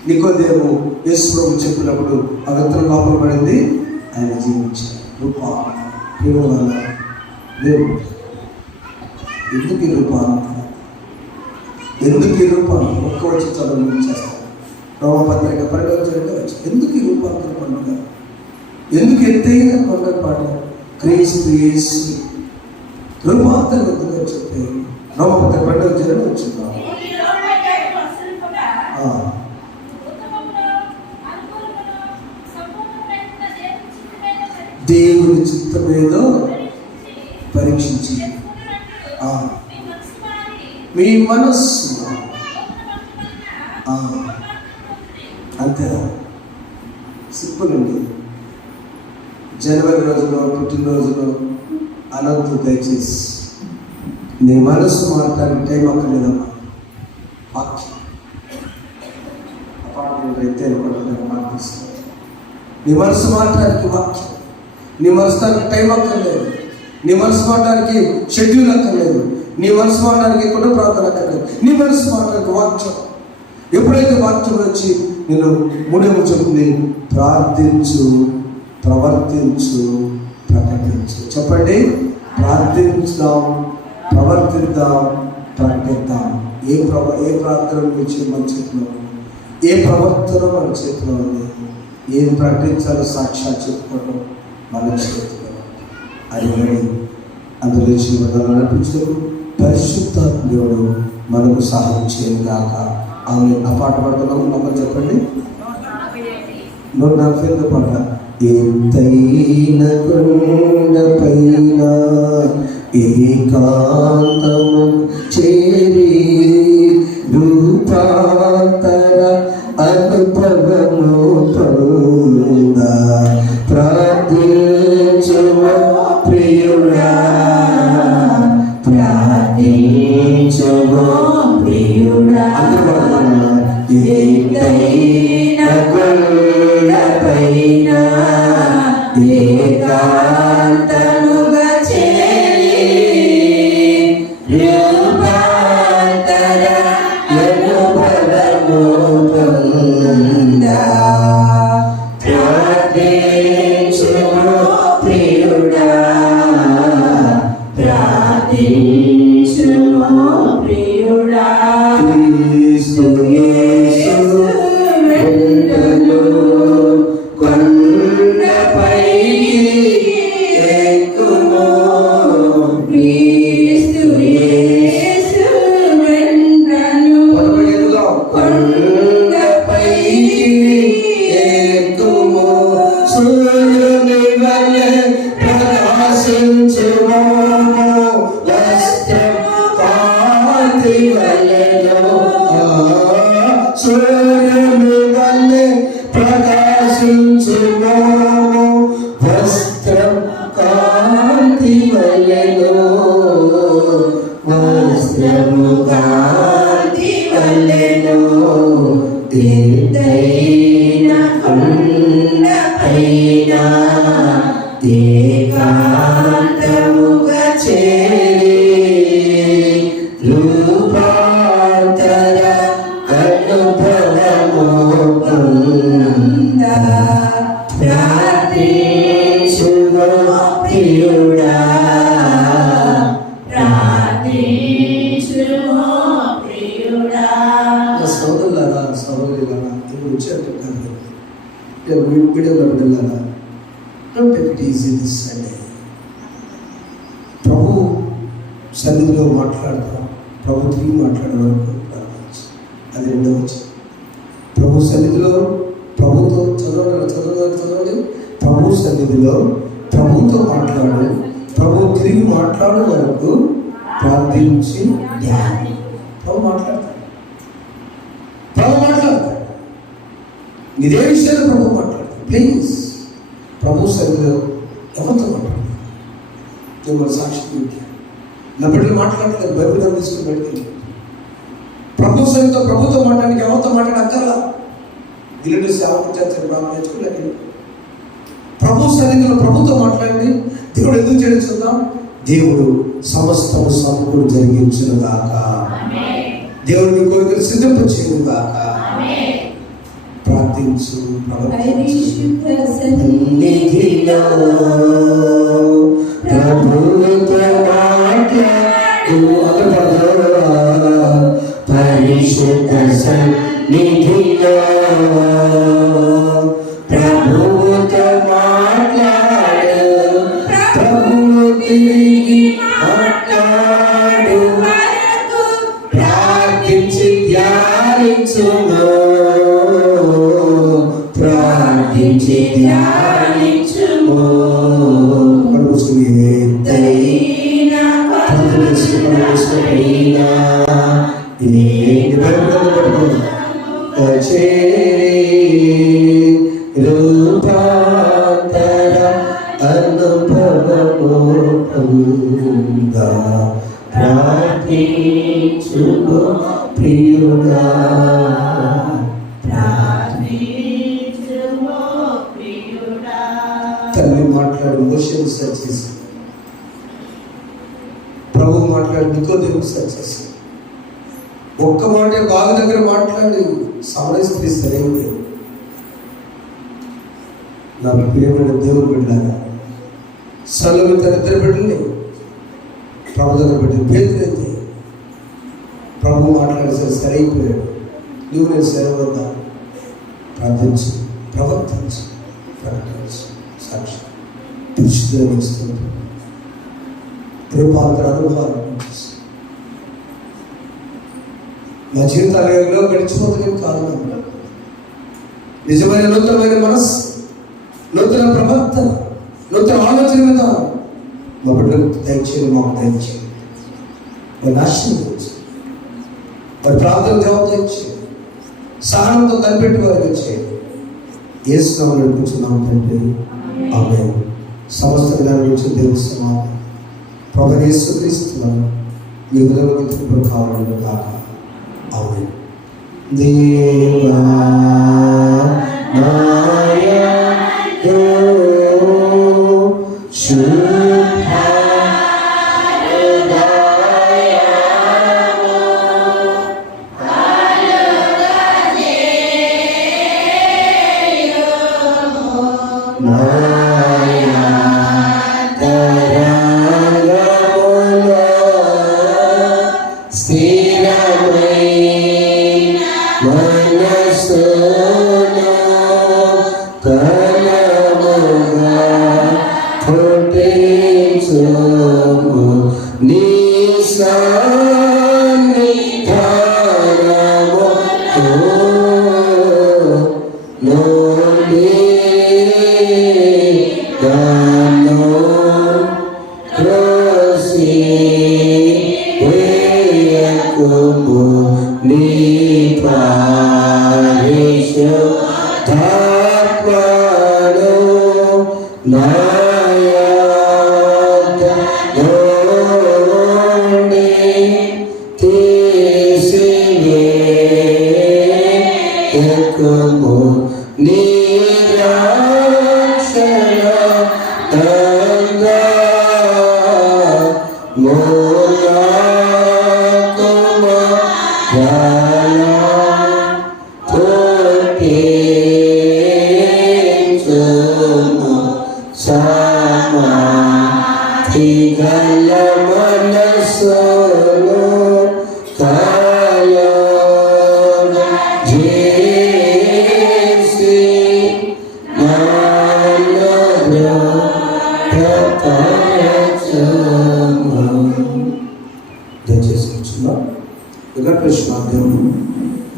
నికోదేము యేసు ప్రభు చెప్పినప్పుడు ఆ వ్యక్తుల లోపల పడింది, ఆయన జీవించారు. రూపాంతరం వల్ల దేవుడు ఎందుకు ఈ రూపాంతరం? ఎందుకు ఈ రూపాంతరం? ఒక్క వచ్చి చదువు చేస్తాను. రోమపత్రిక 12 వచ్చి ఎందుకు ఈ రూపాంతరం పండుగ? ఎందుకు ఎత్తైన పండుగ పాట? క్రీస్తు యేసు రూపాంతరం ఎందుకు చెప్తే రోమపత్రిక 12 వచ్చిందా? దేవుని చిత్తం ఏదో పరీక్షించి మీ మనస్సు అంతే. సింపుల్ అండి. జనవరి రోజులో పుట్టినరోజులో అనొద్దు దయచేసి. నీ మనసు మాట్లాడిన టైం అక్కర్లేదమ్మా. వాక్యం అపార్ట్మెంట్ అయితే మాట్లాడిస్తాను. నీ మనసు మాట్లాడానికి వాక్యం. నీ మనసుకి టైం అక్కర్లేదు. నీ మనసు మాట్లాడానికి షెడ్యూల్ అక్కర్లేదు. నీ మనసు మాట్లాడానికి కూడా ప్రార్థన అక్కర్లేదు. నీ మనసు మాట్లాడానికి వాక్యం. ఎప్పుడైతే వాక్యం వచ్చి నేను మూడేమో చెప్తుంది, ప్రార్థించు, ప్రవర్తించు, ప్రకటించు. చెప్పండి, ప్రార్థించుదాం, ప్రవర్తిద్దాం, ప్రకటిద్దాం. ఏ ప్రార్థన మీ మన చేతిలో ఉంది, ఏ ప్రవర్తన మన చేతిలో ఉంది, ఏం ప్రకటించాలో సాక్షాత్ చెప్పుకోవడం మన చేతిలో. అది కానీ అందులో జీవితాలు నడిపించడం పరిశుద్ధాత్మ దేవుడు మనకు సహాయం చేయను గాక. ఆమె ఆ పాట పాడుతున్నాం. నమ్మని చెప్పండి. 145 పాట. ఎత్తైన కొండపైన ఏకాంతము చేరి రూపాంతర అనుభవము పొంద ప్రార్థించుము ప్రియుడా, ప్రార్థించుము ప్రియుడా. ఎత్తైన కొండపైన ఏకాంతముగా చేరి రూపాంతర అనుభవము పొంద ప్రార్థించుము ప్రియుడా, ప్రార్థించుము ప్రియుడా. క్రీస్తు యేసు వెంటను కొండపైకి ఎక్కుము. క్రీస్తు యేసు వెంటను కొండపైకి ఎక్కుము. సూర్యుని వలె ప్రకాశించుము, వస్త్రము కాంతి వలెను. సూర్యుని వలె ప్రకాశించుము, వస్త్రం కాంతి వలెను. వస్త్రము కాంతి వలెను. ఎత్తైన కొండపైన ఏకాంతముగా చేరి రూపాంతర అనుభవము పొంద ప్రార్థించుము ప్రియుడా, ప్రార్థించుము ప్రియుడా. సోదరులారా, సహోదరులారా, ఇప్పుడు వచ్చారు వీడియోలో వెళ్ళాలా? Don't take it easy this Sunday. ప్రభు సన్నిధిలో మాట్లాడతాం, ప్రభు తిరిగి మాట్లాడే వరకు ప్రార్థించు. అది రెండవ వచనం. ప్రభు సన్నిధిలో ప్రభుతో చదవండి. ప్రభు సన్నిధిలో ప్రభుతో మాట్లాడు, ప్రభు తిరిగి మాట్లాడే వరకు ప్రార్థించి ధ్యానం. ప్రభు మాట్లాడతాడు. ఇదే విషయాలు ప్రభు మాట్లాడతాడు. ప్లీజ్ ప్రభు సన్నిధిలో ఎవరితో మాట్లాడు. మన సాక్షి నా బిడ్డలు మాట్లాడలేదు. బైబిల్ తీసుకుని బయటకెళ్ళి ప్రభు సన్నిధితో ప్రభుతో మాట్లాడానికి ఎవరితో మాట్లాడక్కర్లా. ఇల్లు సేవకు చర్చలు బాగా నేర్చుకోలేదు. ప్రభు సన్నిధిలో ప్రభుతో మాట్లాడి దేవుడు ఎందుకు చేయడం చూద్దాం. దేవుడు సమస్తము సమకూడు జరిగించును గాక. దేవుడు మీ కోరికలు సిద్ధింపచేయును గాక. ప్రార్థించు. సన్నిధిలో ప్రభుతో మాట్లాడు. పరిశుద్ధ సన్నిధిలో ప్రభుతో మాట్లాడు. ప్రభువు తిరిగి మాట్లాడు వరకు ప్రార్థించి ధ్యానించుము. ప్రార్థించి ధ్యానించుము. రూపాంతర అనుభవము పొంద ప్రార్థించుము ప్రియుడా, తల్లి మాట్లాడి మోషను సెర్చ్ చేసి, ప్రభు మాట్లాడి నికోదేమును సెర్చ్ చేసి, ఒక్క మాట బావి దగ్గర మాట్లాడి సమరయ స్త్రీ సరైనది. నా ప్రియమైన దేవుని బిడ్డలారా, సలోమి తన ఇద్దరు బిడ్డల్ని ప్రభు దగ్గర పెట్టింది. పేతురైతే ప్రభు మాట్లాడేసరి సరైపోయాడు. నువ్వు నేను సెలవుగా ప్రార్థించు, ప్రవర్తించు, ప్రకటించు, సాక్షి పరిశుద్ధి రూపాంతర అనుభవాలు నా జీవితాలలో గడిచిపోతుంది కారణం నిజమైన నూతనమైన మనస్సు, నూతన ప్రవర్తన, నూతన ఆలోచన విధానం మా బిడ్డలకు దయచేయండి, మాకు దయచేయండి. వారిని ఆశీర్వదించండి, వారి ప్రార్థన జవాబు దయచేయండి, సహనంతో కనిపెట్టి వారికి చేయండి. యేసు నామములో నడిపించున్నాము తండ్రి, ఆమేన్. సమస్త జ్ఞానం నుంచి దేవుని సమాధానం ప్రభువైన యేసుక్రీస్తు మీ హృదయంలోకి తిరిగి కావాలని కాక. ఆమేన్. దేవా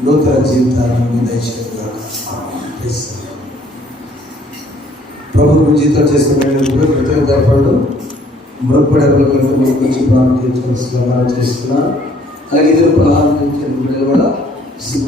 నూతన జీవితాలను దయచేయగా ప్రభు జీవితం చేసిన కృతజ్ఞతలు మృగపడలు మంచి ప్రారంభించాల్సిన చేస్తున్నా. అలాగే ఇద్దరు ప్రారంభించిన కూడా